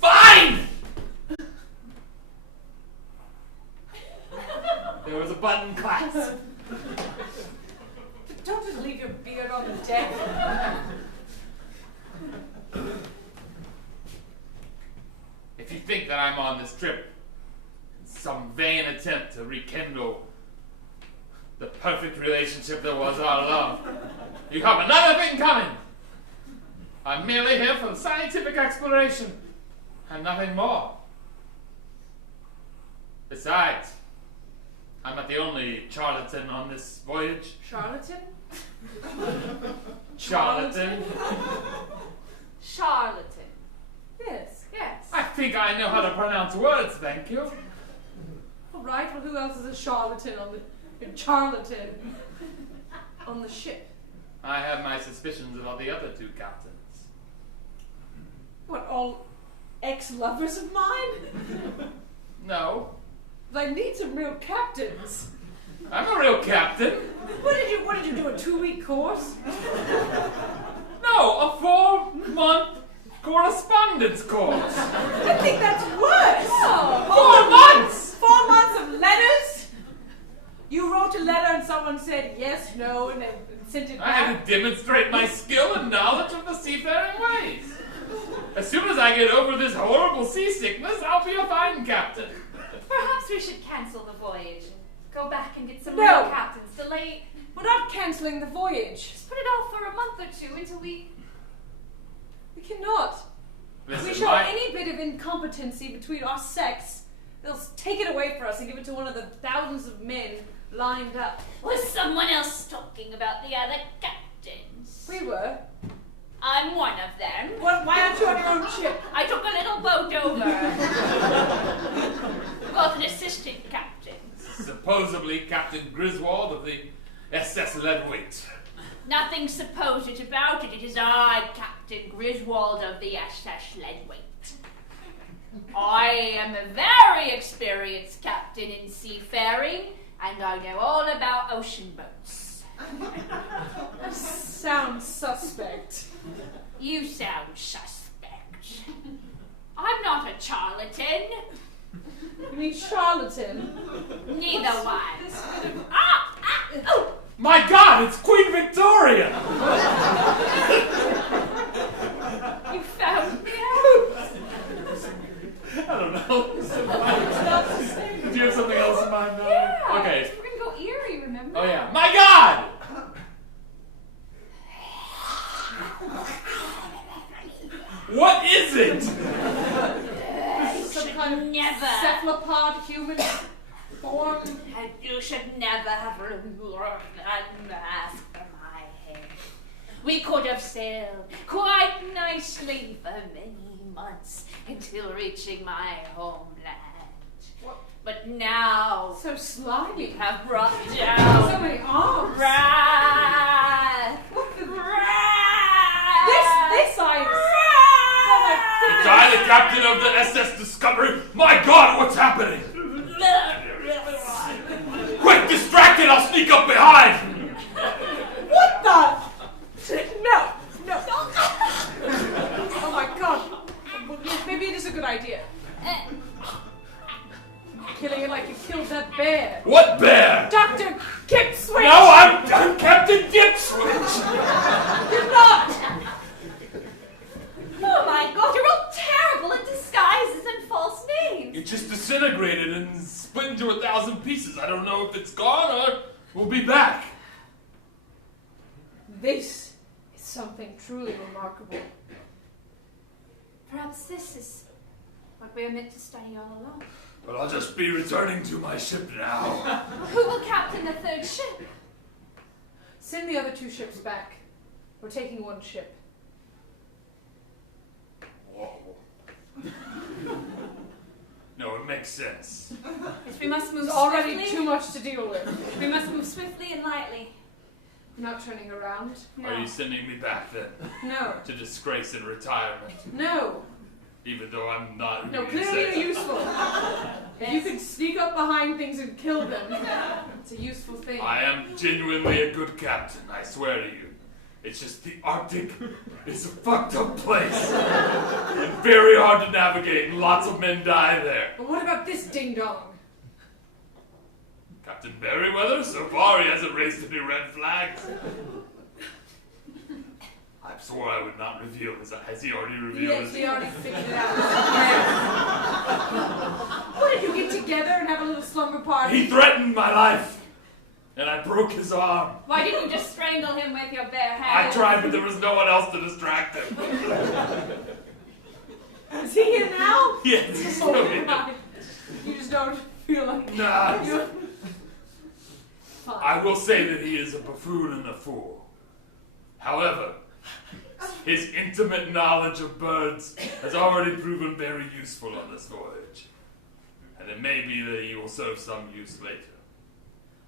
Fine! There was a button clasp. Don't just leave your beard on the deck. If you think that I'm on this trip in some vain attempt to rekindle the perfect relationship that was our love, you have another thing coming. I'm merely here for the scientific exploration and nothing more. Besides, I'm not the only charlatan on this voyage. Charlatan? Charlatan? Charlatan. Yes. Yes. I think I know how to pronounce words, thank you. All right. Well, who else is a charlatan a charlatan on the ship? I have my suspicions about the other two captains. What, all ex-lovers of mine? No, I need some real captains. I'm a real captain. What did you do, a 2-week course? No, a 4-month correspondence course. I think that's worse. 4 months! 4 months of letters? You wrote a letter and someone said yes, no, and then sent it I had back? to demonstrate my skill and knowledge of the seafaring ways. As soon as I get over this horrible seasickness, I'll be a fine captain. Perhaps we should cancel the voyage and go back and get some No. real captains. Delay. We're not cancelling the voyage. Just put it off for a month or two until we. We cannot. Listen, We show my- any bit of incompetency between our sex, they'll take it away for us and give it to one of the thousands of men lined up. Was someone else talking about the other captains? We were. I'm one of them. Why aren't you on your own ship? I took a little boat over. Got an assistant captain. Supposedly Captain Griswold of the SS Leadweight. Nothing supposed about it. It is I, Captain Griswold of the SS Leadweight. I am a very experienced captain in seafaring, and I know all about ocean boats. Sounds suspect. You sound suspect. I'm not a charlatan. You mean charlatan? Neither one. This bit of... Oh! My God, it's Queen Victoria! You found me out. I don't know. Do you have something else in mind? Melanie? Yeah. Okay. We're gonna go Erie, remember? Oh yeah. My God! What is it? Some kind of Never. cephalopod human form. You should never have removed that mask from my head. We could have sailed quite nicely for many months until reaching my homeland. But now So we slimy. have brought So down many arms. wrath. This science. Oh my It's I, the captain of the SS Discovery. My God, what's happening? Quick, distracted, I'll sneak up behind. What the? No. Oh my god. Well, yes, maybe it is a good idea. Killing it like you killed that bear. What bear? Dr. Kip Switch! No, I'm Captain Dip Switch. You're not! Oh my god, you're all terrible at disguises and false names. It just disintegrated and split into 1,000 pieces. I don't know if it's gone or we'll be back. This is something truly remarkable. Perhaps this is what we are meant to study all along. But I'll just be returning to my ship now. Who will captain the third ship? Send the other 2 ships back. We're taking 1 ship. Whoa. No, it makes sense. Yes, we must move There's already swiftly. too much to deal with. We must move swiftly and lightly. I'm not turning around. No. Are you sending me back then? No. To disgrace and retirement? No. Even though I'm not No, who you clearly you're say. useful. If you could sneak up behind things and kill them, it's a useful thing. I am genuinely a good captain, I swear to you. It's just the Arctic is a fucked up place. And very hard to navigate, and lots of men die there. But what about this ding-dong? Captain Berryweather, so far he hasn't raised any red flags. I swore I would not reveal his. Has he already revealed Yes, his? we already figured it out. What, did you get together and have a little slumber party? He threatened my life, and I broke his arm. Why didn't you just strangle him with your bare hands? I tried, but there was no one else to distract him. Is he here now? Yes, he's Oh, still here. God. You just don't feel like... Nah, You're... Fine. I will say that he is a buffoon and a fool. However, his intimate knowledge of birds has already proven very useful on this voyage. And it may be that he will serve some use later.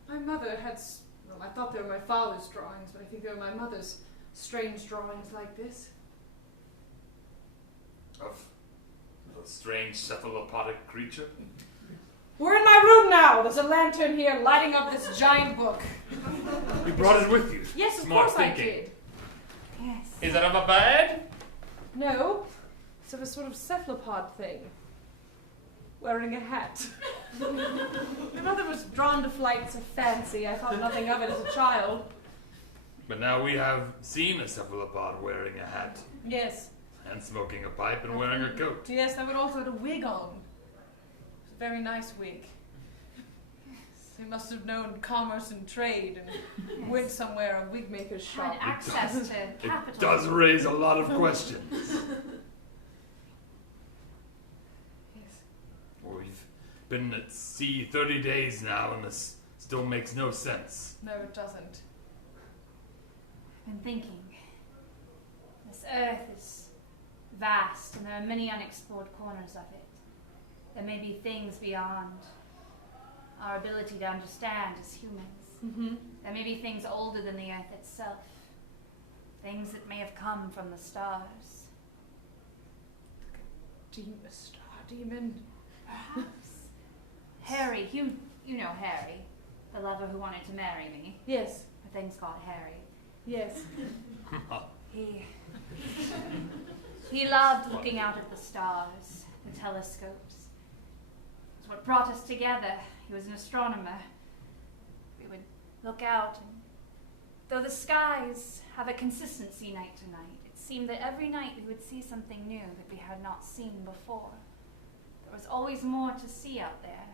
My mother had... Well, I thought they were my father's drawings, but I think they were my mother's strange drawings like this. Of a strange cephalopodic creature? We're in my room now. There's a lantern here lighting up this giant book. You brought it with you. Yes, of Smart course thinking. I did. Yes. Is it of a bird? No, it's of a sort of cephalopod thing. Wearing a hat. My mother was drawn to flights of fancy. I thought nothing of it as a child. But now we have seen a cephalopod wearing a hat, Yes. and smoking a pipe, and wearing a coat. Yes, that would also had a wig on. A very nice wig. He must have known commerce and trade and went somewhere, a wig maker's Had shop. access to capital. It does raise a lot of questions. Yes. Well, we've been at sea 30 days now, and this still makes no sense. No, it doesn't. I've been thinking. This earth is vast, and there are many unexplored corners of it. There may be things beyond our ability to understand as humans. Mm-hmm. There may be things older than the earth itself. Things that may have come from the stars. A star demon. Perhaps. Harry, you know Harry, the lover who wanted to marry me. Yes. But things got Harry. Yes. He loved looking out at the stars, the telescopes. It's what brought us together. He was an astronomer. We would look out, and though the skies have a consistency night to night, it seemed that every night we would see something new that we had not seen before. There was always more to see out there,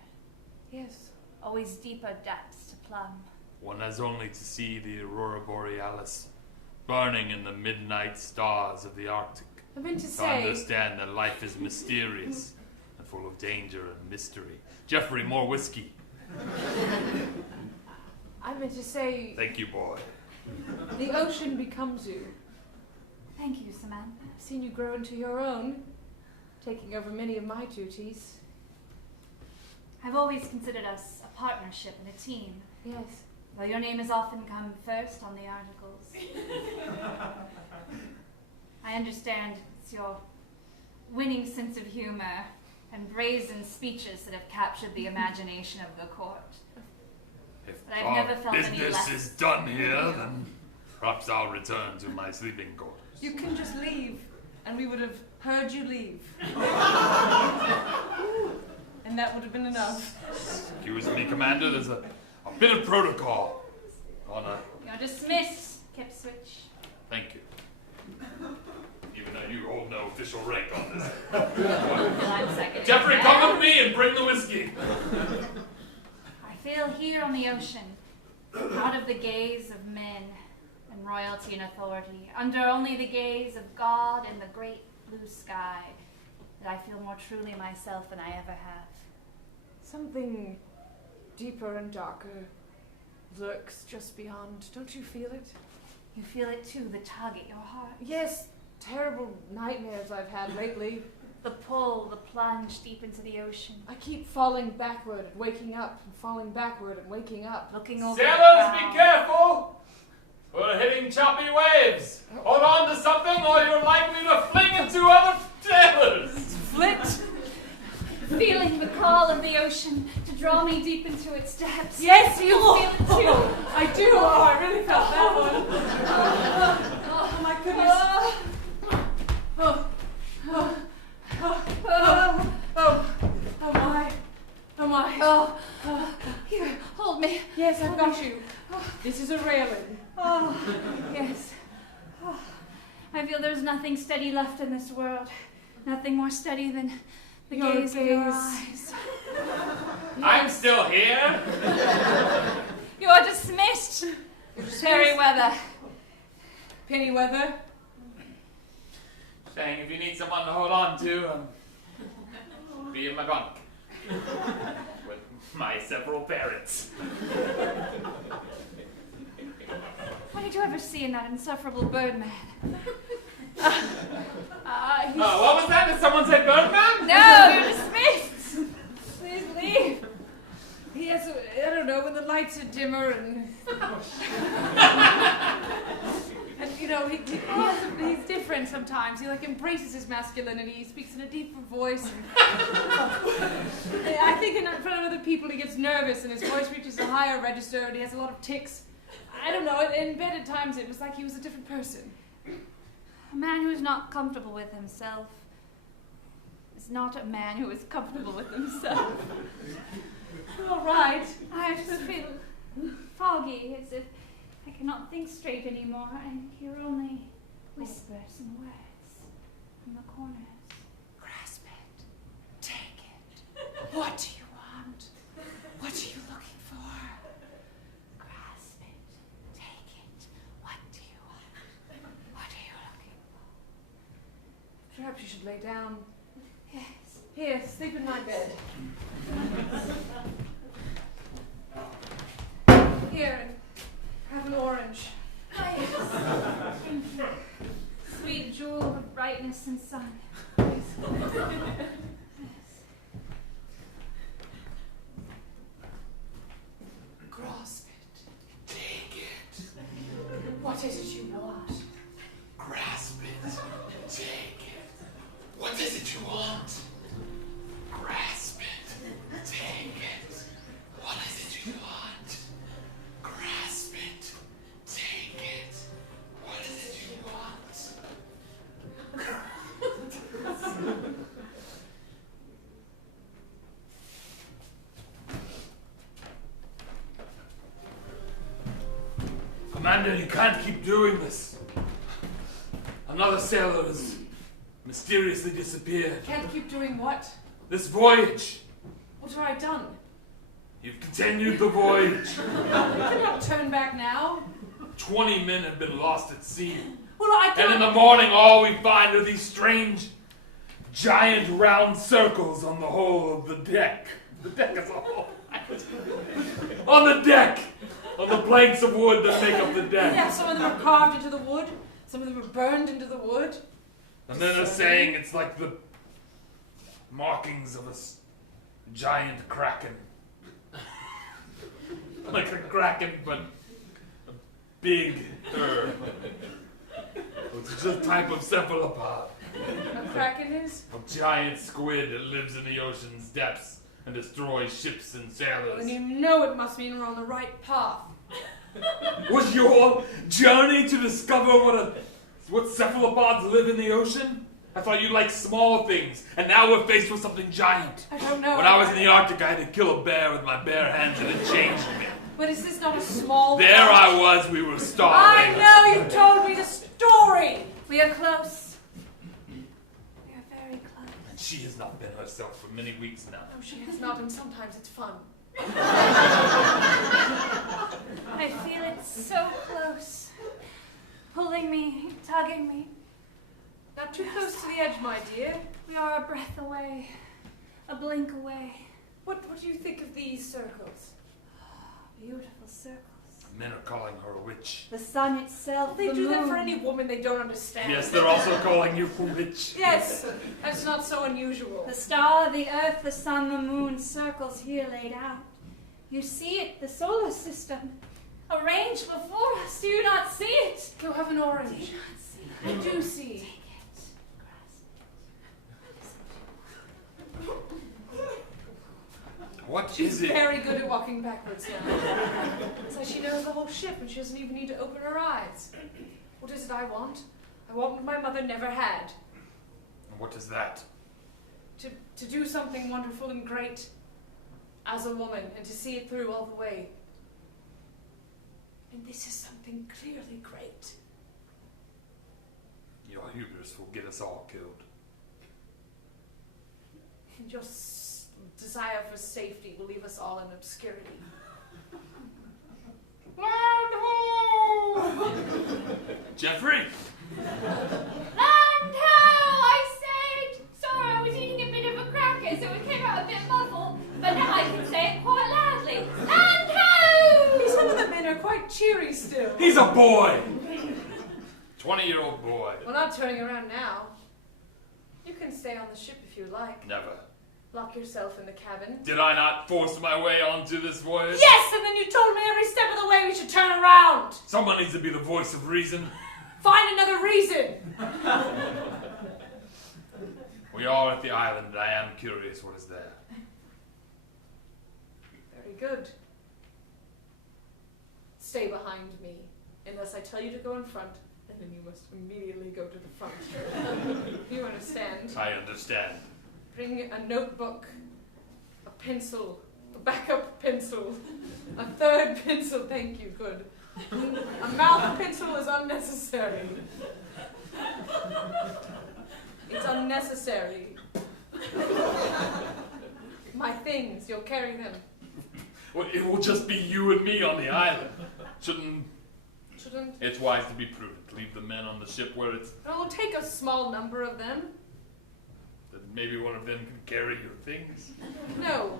Yes. always deeper depths to plumb. One has only to see the aurora borealis burning in the midnight stars of the Arctic I meant to to say... understand that life is mysterious and full of danger and mystery. Jeffrey, more whiskey. I meant to say... Thank you, boy. The ocean becomes you. Thank you, Samantha. I've seen you grow into your own, taking over many of my duties. I've always considered us a partnership and a team. Yes. Though your name has often come first on the articles. I understand it's your winning sense of humor and brazen speeches that have captured the imagination of the court. If But I've our never felt any business less- is done here, then perhaps I'll return to my sleeping quarters. You can just leave, and we would have heard you leave. And that would have been enough. Excuse me, Commander, there's a bit of protocol on a... You're dismissed, Kipswich. Thank you. Even though you hold no official rank on this. Well, I'm second. Jeffrey, come with me and bring the whiskey. I feel here on the ocean, out of the gaze of men and royalty and authority, under only the gaze of God and the great blue sky that I feel more truly myself than I ever have. Something deeper and darker lurks just beyond. Don't you feel it? You feel it too, the tug at your heart. Yes, terrible nightmares I've had lately. The pull, the plunge deep into the ocean. I keep falling backward and waking up, and falling backward and waking up. Looking over Sailors, the be prow. careful! We're hitting choppy waves. Hold on to something or you're likely to fling into other sailors. Flit! Feeling the call of the ocean to draw me deep into its depths. Yes, you feel it too. I do. Oh, I really felt that one. Oh my goodness. Oh, oh, oh my. Oh my. Oh, here, hold me. Yes, I've got you. This is a railing. Oh, yes. Oh, I feel there's nothing steady left in this world. Nothing more steady than the Your gaze of your gaze. eyes. I'm still here. You are dismissed. Terry Weather. Penny weather. Saying if you need someone to hold on to, be in my bunk. With my several parrots. What did you ever see in that insufferable Birdman? What was that? Did someone say Birdman? No, you're dismissed. Please leave. Yes, I don't know, when the lights are dimmer and... and, you know, he's different sometimes. He, like, embraces his masculinity. He speaks in a deeper voice. And I think in front of other people he gets nervous and his voice reaches a higher register and he has a lot of tics. I don't know, in bed at times it was like he was a different person. A man who is not comfortable with himself is not a man who is comfortable with himself. All right. I just feel foggy, as if I cannot think straight anymore. I hear only whispers and words from the corners. Grasp it. Take it. What do you want? What are you looking for? Grasp it. Take it. What do you want? What are you looking for? Perhaps you should lay down. Yes. Here, sleep in my bed. Here, and have an orange. Yes. Thank you. Sweet jewel of brightness and sun. Yes. Grasp it. Take it. What is it you want? Grasp it. Take it. What is it you want? Grasp it. Take it. What is it you want? Grasp it. Take it. What is it you want? Commander, you can't keep doing this. Another sailor has mysteriously disappeared. Can't keep doing what? This voyage. What have I done? You've continued the voyage. I cannot turn back now. 20 men have been lost at sea. Well, I And in can't... the morning, all we find are these strange, giant round circles on the whole of the deck. The deck as a whole. On the deck! On the planks of wood that make up the deck. Yeah, some of them are carved into the wood. Some of them are burned into the wood. And then they're saying it's like the markings of a giant kraken. Like a kraken, but a bigger. It's just a type of cephalopod. A kraken is? A giant squid that lives in the ocean's depths and destroys ships and sailors. And you know it must mean we're on the right path. Was your journey to discover what cephalopods live in the ocean? I thought you liked small things, and now we're faced with something giant. I don't know. When I was in the Arctic, I had to kill a bear with my bare hands, and it changed me. But is this not a small... There I was, we were starving. I know, you told me the story! We are close. We are very close. And she has not been herself for many weeks now. No, she has not, and sometimes it's fun. I feel it so close. Pulling me, tugging me. Not too close to the edge, my dear. We are a breath away, a blink away. What do you think of these circles? Beautiful circles. Men are calling her a witch. The sun itself, They the do that moon. for any woman they don't understand. Yes, they're also calling you a witch. Yes, that's not so unusual. The star, the earth, the sun, the moon, circles here laid out. You see it, the solar system, arranged before us. Do you not see it? Go have an orange. I do see. Take it. What She's is it? very good at walking backwards now. It's like she knows the whole ship and she doesn't even need to open her eyes. What is it I want? I want what my mother never had. What is that? To do something wonderful and great as a woman and to see it through all the way. And this is something clearly great. Your hubris will get us all killed. And your desire for safety will leave us all in obscurity. Land ho! Jeffrey! Land ho! I said! Sorry, I was eating a bit of a cracker, so it came out a bit muffled. But now I can say it quite loudly. Land ho! Some of the men are quite cheery still. He's a boy! 20-year-old boy. We're not turning around now. You can stay on the ship if you like. Never. Lock yourself in the cabin. Did I not force my way onto this voyage? Yes, and then you told me every step of the way we should turn around. Someone needs to be the voice of reason. Find another reason. We are at the island, and I am curious what is there. Very good. Stay behind me, unless I tell you to go in front, and then you must immediately go to the front. You understand? I understand. Bring a notebook, a pencil, a backup pencil, a third pencil, thank you, good. A mouth pencil is unnecessary. It's unnecessary. My things, you'll carry them. Well, it will just be you and me on the island. Shouldn't... It's wise to be prudent. Leave the men on the ship where it's... I'll take a small number of them. That maybe one of them can carry your things. No,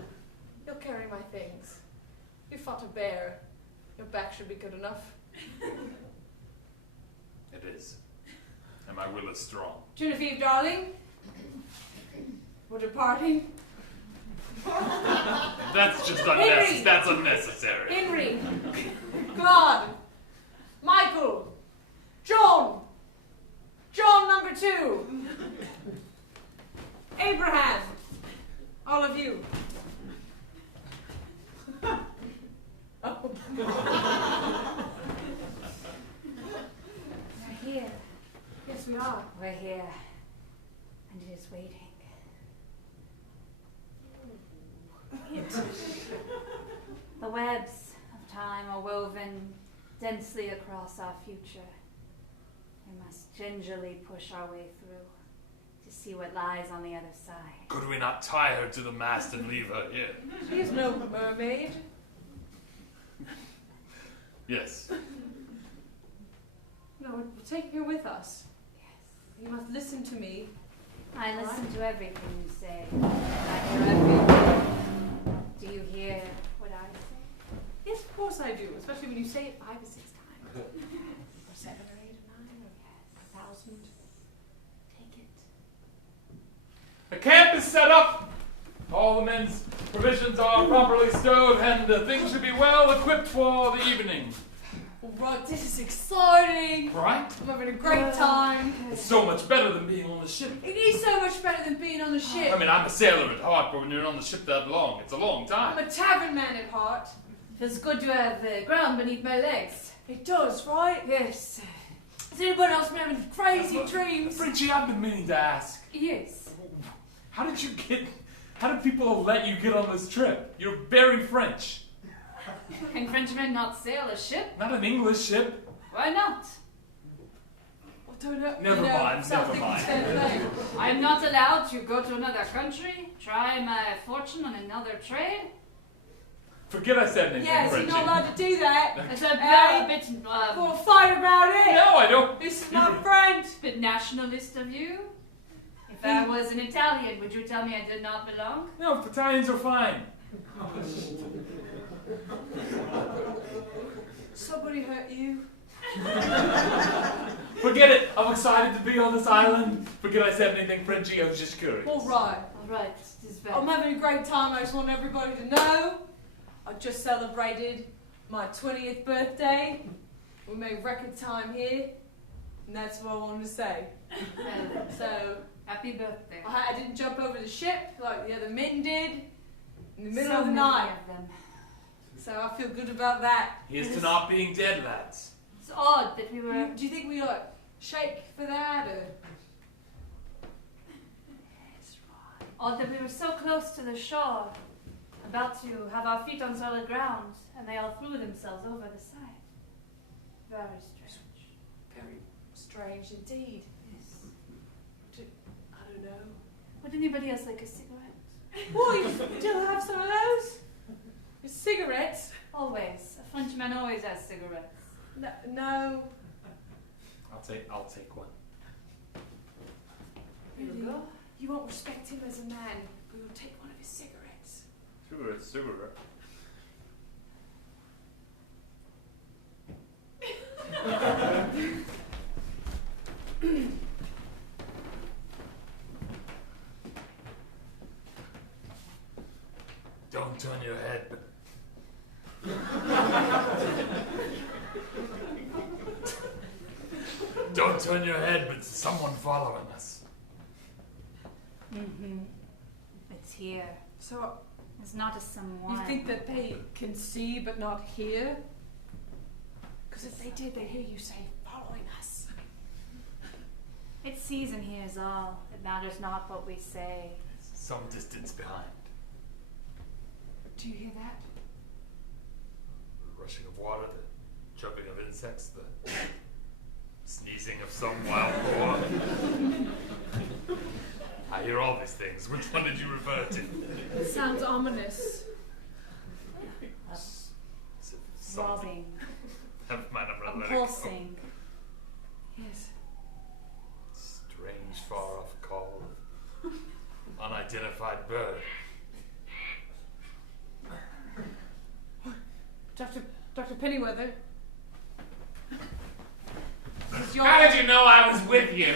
you'll carry my things. You fought a bear. Your back should be good enough. It is. And my will is strong. Genevieve, darling. We're departing. That's just Henry! unnecessary. That's unnecessary. Henry. Claude. Michael. John. John number 2. Abraham. All of you. Oh. We're here. Yes, we are. We're here. And it is waiting. The webs of time are woven densely across our future. We must gingerly push our way through to see what lies on the other side. Could we not tie her to the mast and leave her here? She is no mermaid. Yes. No, we're taking her with us. Yes. You must listen to me. I listen to everything you say. I hear everything. Do you hear what I say? Yes, of course I do, especially when you say it 5 or 6 times. Or 7 or 8 or 9 or 1,000. Take it. The camp is set up. All the men's provisions are properly stowed, and things should be well equipped for the evening. All right, this is exciting. Right? I'm having a great time. It's so much better than being on the ship. It is so much better than being on the ship. I mean, I'm a sailor at heart, but when you're on the ship that long, it's a long I'm time. a tavern man at heart. Feels good to have the ground beneath my legs. It does, right? Yes. Is anyone else been having crazy dreams? Frenchie, I've been meaning to ask. Yes. How did people let you get on this trip? You're very French. Can Frenchmen not sail a ship? Not an English ship. Why not? I don't know. Never mind, never mind. I am not allowed to go to another country, try my fortune on another trade. Forget I said anything, Yes, Frenchie. you're not allowed to do that. It's a very bit, We'll fight about it. No, I don't. This is my friend. bit nationalist of you. If I was an Italian, would you tell me I did not belong? No, Italians are fine. Somebody hurt you. Forget it. I'm excited to be on this island. Forget I said anything, Frenchie. I was just curious. All right. All right, it is very. I'm having a great time. I just want everybody to know I just celebrated my 20th birthday. We made record time here, and that's what I wanted to say. So, Happy birthday. I didn't jump over the ship like the other men did in the middle So of the many night. of them. So I feel good about that. Here's to not being dead, lads. It's odd that we were. Do you think we like shake for that, or? Odd that we were so close to the shore, about to have our feet on solid ground, and they all threw themselves over the side. Very strange. Very strange indeed. Yes. I don't know. Would anybody else like a cigarette? Oh, you still have some of those? Cigarettes? Always. A Frenchman always has cigarettes. No. I'll take one. Here we go. You won't respect him as a man, but you'll take one of his cigarettes. Cigarette. Don't turn your head. Don't turn your head, but someone following us. Mm-hmm. It's here. So It's not a someone. you think that they can see but not hear? Because if they did, they'd hear you say, following us. It sees and hears all. It matters not what we say. Some distance behind. Do you hear that? The rushing of water, the chirping of insects, the sneezing of some wild boar. I hear all these things. Which one did you refer to? It sounds ominous. Throbbing. Have my number. A Let it go. pulsing. Yes. Strange far off call of unidentified bird. Dr. Pennyweather. Is your- How did you know I was with you?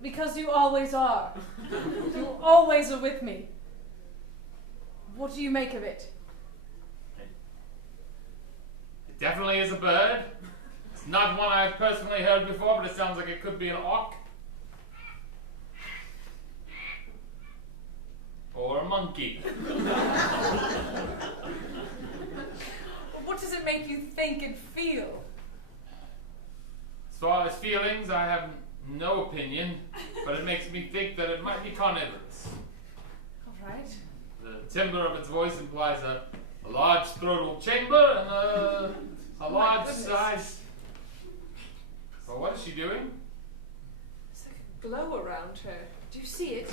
Because you always are. You always are with me. What do you make of it? It definitely is a bird. It's not one I've personally heard before, but it sounds like it could be an auk. Or a monkey. What does it make you think and feel? As far as feelings, I have no opinion, but it makes me think that it might be carnivorous. All right. The timbre of its voice implies a large throatal chamber and a large goodness. size. So what is she doing? There's like a glow around her. Do you see it?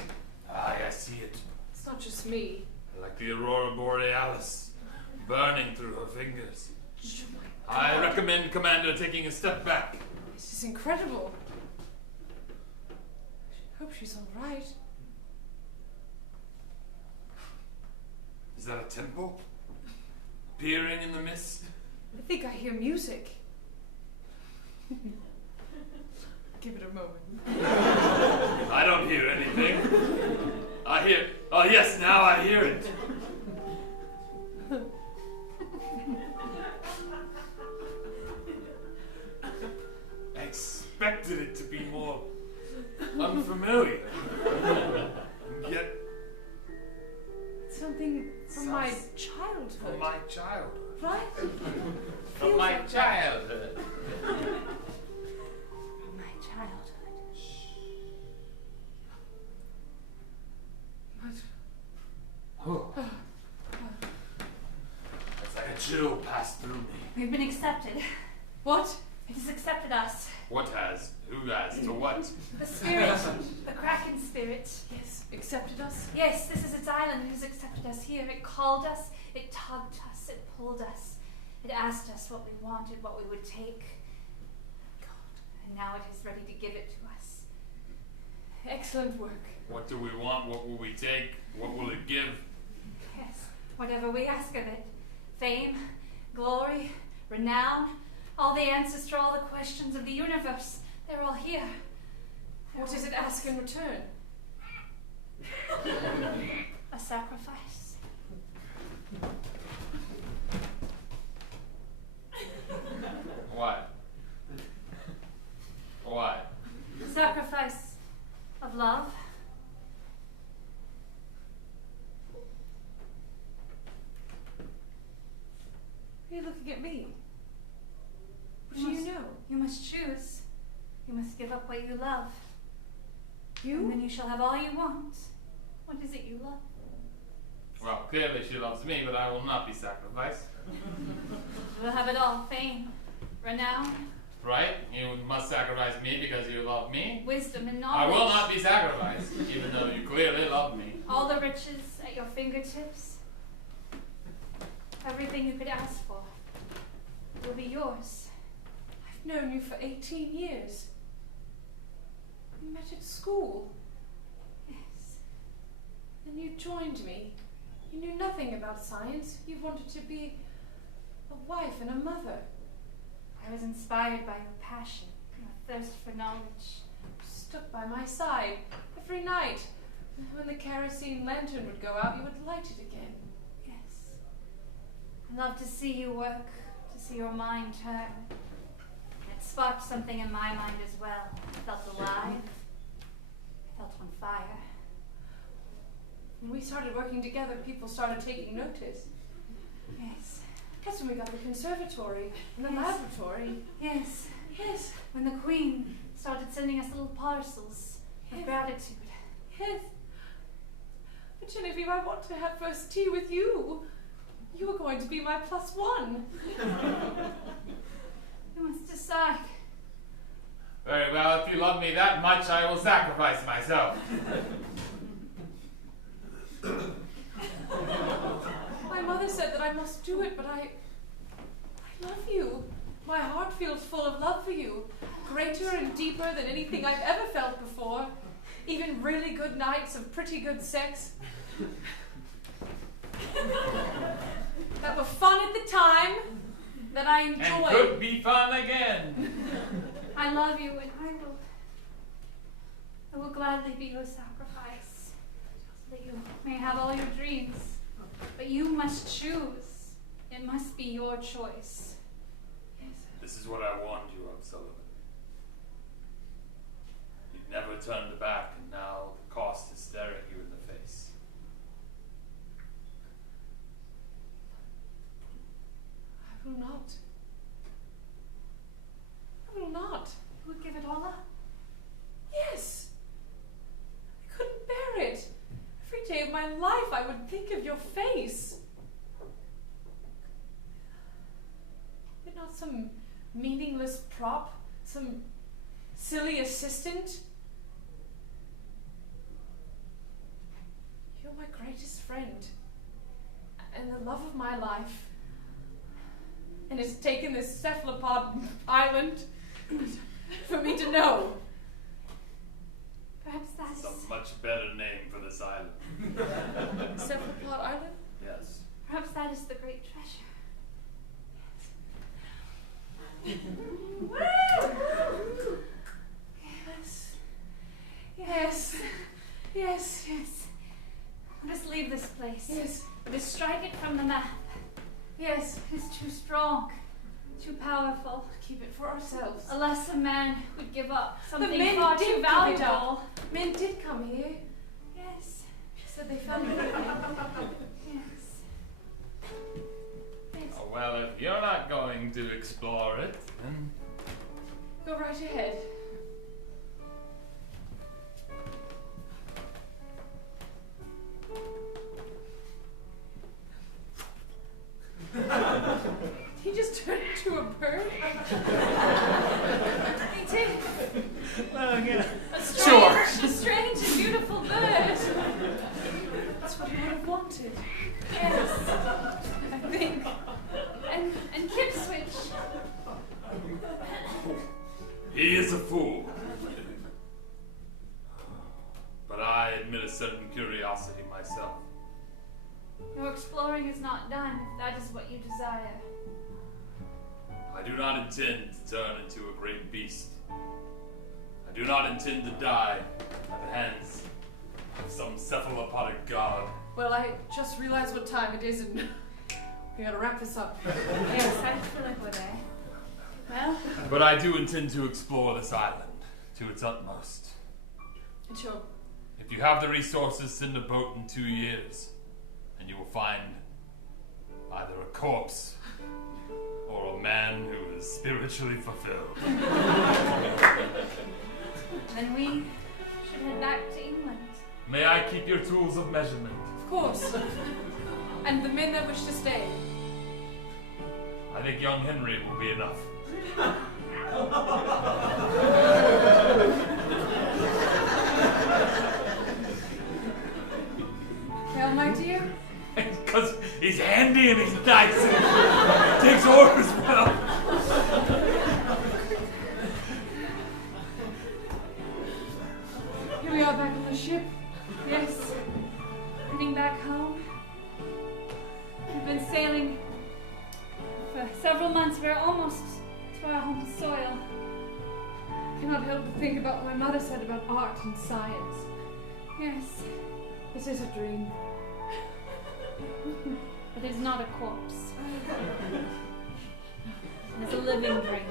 Aye, I see it. It's not just me. Like the aurora borealis, burning through her fingers. Oh my I God. recommend Commander taking a step back. This is incredible. I hope she's all right. Is that a temple? Peering in the mist? I think I hear music. Give it a moment. I don't hear anything. I hear. Oh, yes, now I hear it. I expected it to be more unfamiliar. And yet, Something from my Sounds- childhood. from my childhood. Right? From Feels my like that. childhood. My childhood. But It's like a chill passed through me. We've been accepted. what? It has accepted us. What has? Who has? To what? The spirit, the Kraken spirit. Yes, accepted us. Yes, this is its island. It has accepted us here. It called us, it tugged us, it pulled us. It asked us what we wanted, what we would take. And now it is ready to give it to us. Excellent work. What do we want? What will we take? What will it give? Yes, whatever we ask of it. Fame, glory, renown, all the answers to all the questions of the universe. They're all here. What does it ask in return? A sacrifice. What? What? A sacrifice of love. Are you looking at me? What do you know? You must choose. You must give up what you love. And You? then you shall have all you want. What is it you love? Well, clearly she loves me, but I will not be sacrificed. You will have it all. Fame, renown, Right? You must sacrifice me because you love me. wisdom, and I knowledge. will not be sacrificed, even though you clearly love me. All the riches at your fingertips. Everything you could ask for will be yours. I've known you for 18 years. We met at school. Yes. Then you joined me. You knew nothing about science. You wanted to be a wife and a mother. I was inspired by your passion, your thirst for knowledge. You stuck by my side every night. When the kerosene lantern would go out, you would light it again. Yes. I love to see you work, to see your mind turn. It sparked something in my mind as well. I felt alive. I felt on fire. When we started working together, people started taking notice. Yes. That's when we got the conservatory and the Yes. laboratory. Yes. Yes, When the Queen started sending us little parcels of Yes. gratitude. yes. But Genevieve, I want to have first tea with you. You are going to be my +1. You must decide. Very well, if you love me that much, I will sacrifice myself. My mother said that I must do it, but I love you. My heart feels full of love for you, greater and deeper than anything I've ever felt before. Even really good nights of pretty good sex that were fun at the time, that I And enjoyed. could be fun again. I love you, and I will gladly be your sacrifice, so that you may have all your dreams. But you must choose. It must be your choice. This is what I warned you of, Sullivan. You've never turned back, and now the cost is staring you in the face. I will not. I will not. You would give it all up. Yes. I couldn't bear it. Every day of my life I would think of your face. You're not some meaningless prop, some silly assistant. You're my greatest friend and the love of my life. And it's taken this cephalopod island for me to know. Perhaps that It's is. a much better name for this island. Cephalopod island? Yes. Perhaps that is the great treasure. Yes. Yes. Yes. Yes. Let us leave this place. Yes. Let us strike it from the map. Yes. It is too strong, too powerful. Keep it for ourselves. Unless a man would give up something men far did too give it valuable. up. Men did come here. Yes. Said they found it. Yes. Yes. Oh, well, if you're not going to explore it, then Go right ahead. He just turned into a bird. Me too. A strange, Sure. a strange and beautiful bird. That's what you would have wanted. Yes. I think. And Kipswitch. He is a fool. But I admit a certain curiosity myself. Your exploring is not done, if that is what you desire. I do not intend to turn into a great beast. I do not intend to die at the hands of some cephalopodic god. Well, I just realized what time it is and we gotta wrap this up. Yes, I feel like we're there. Well, But I do intend to explore this island to its utmost. Sure. If you have the resources, send a boat in 2 years, and you will find either a corpse or a man who is spiritually fulfilled. then we should head back to England. May I keep your tools of measurement? Of course. And the men that wish to stay. I think young Henry will be enough. Well, my dear, Because he's handy and he's nice and he takes orders well. here we are back on the ship. Yes. Heading back home. We've been sailing for several months. We're almost to our home soil. I cannot help but think about what my mother said about art and science. Yes. This is a dream. It is not a corpse. It is a living dream.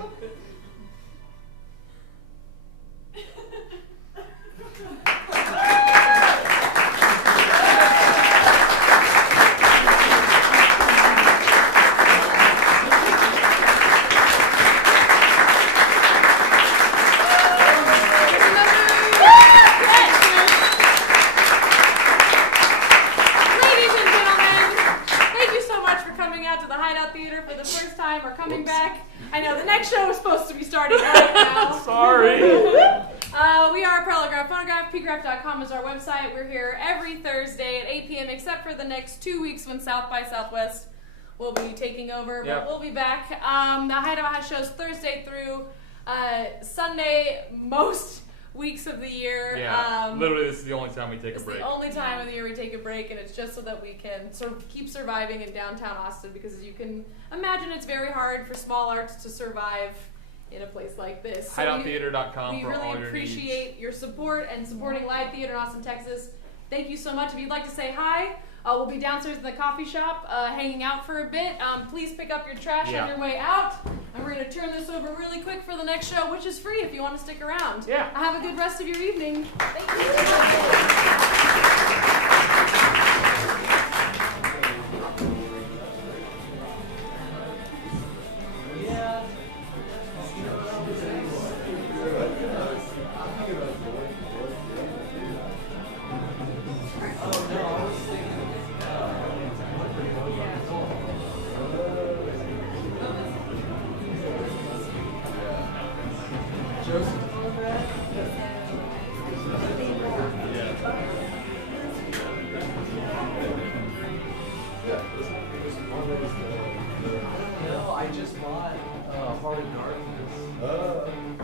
Ladies and gentlemen, thank you so much for coming out to the Hideout Theater for the first time or coming back. I know the next show is supposed to be starting right now. Sorry. We are Parallelogramophonograph. pgraph.com is our website. We're here every Thursday at 8 p.m. except for the next 2 weeks when South by Southwest will be taking over. But Yep. we'll be back. The Hideout has shows Thursday through Sunday most weeks of the year. Yeah. Literally, this is the only time we take a It's break. the only time of the year we take a break, and it's just so that we can keep surviving in downtown Austin, because as you can imagine, it's very hard for small arts to survive in a place like this. So Hideouttheater.com we for all really your appreciate your support and supporting live theater in Austin, Texas. Thank you so much. If you'd like to say hi, we'll be downstairs in the coffee shop hanging out for a bit. Please pick up your trash Yeah. on your way out. And we're going to turn this over really quick for the next show, which is free if you want to stick around. Yeah. Have a good rest of your evening. Thank No, I just bought Hard Darkness.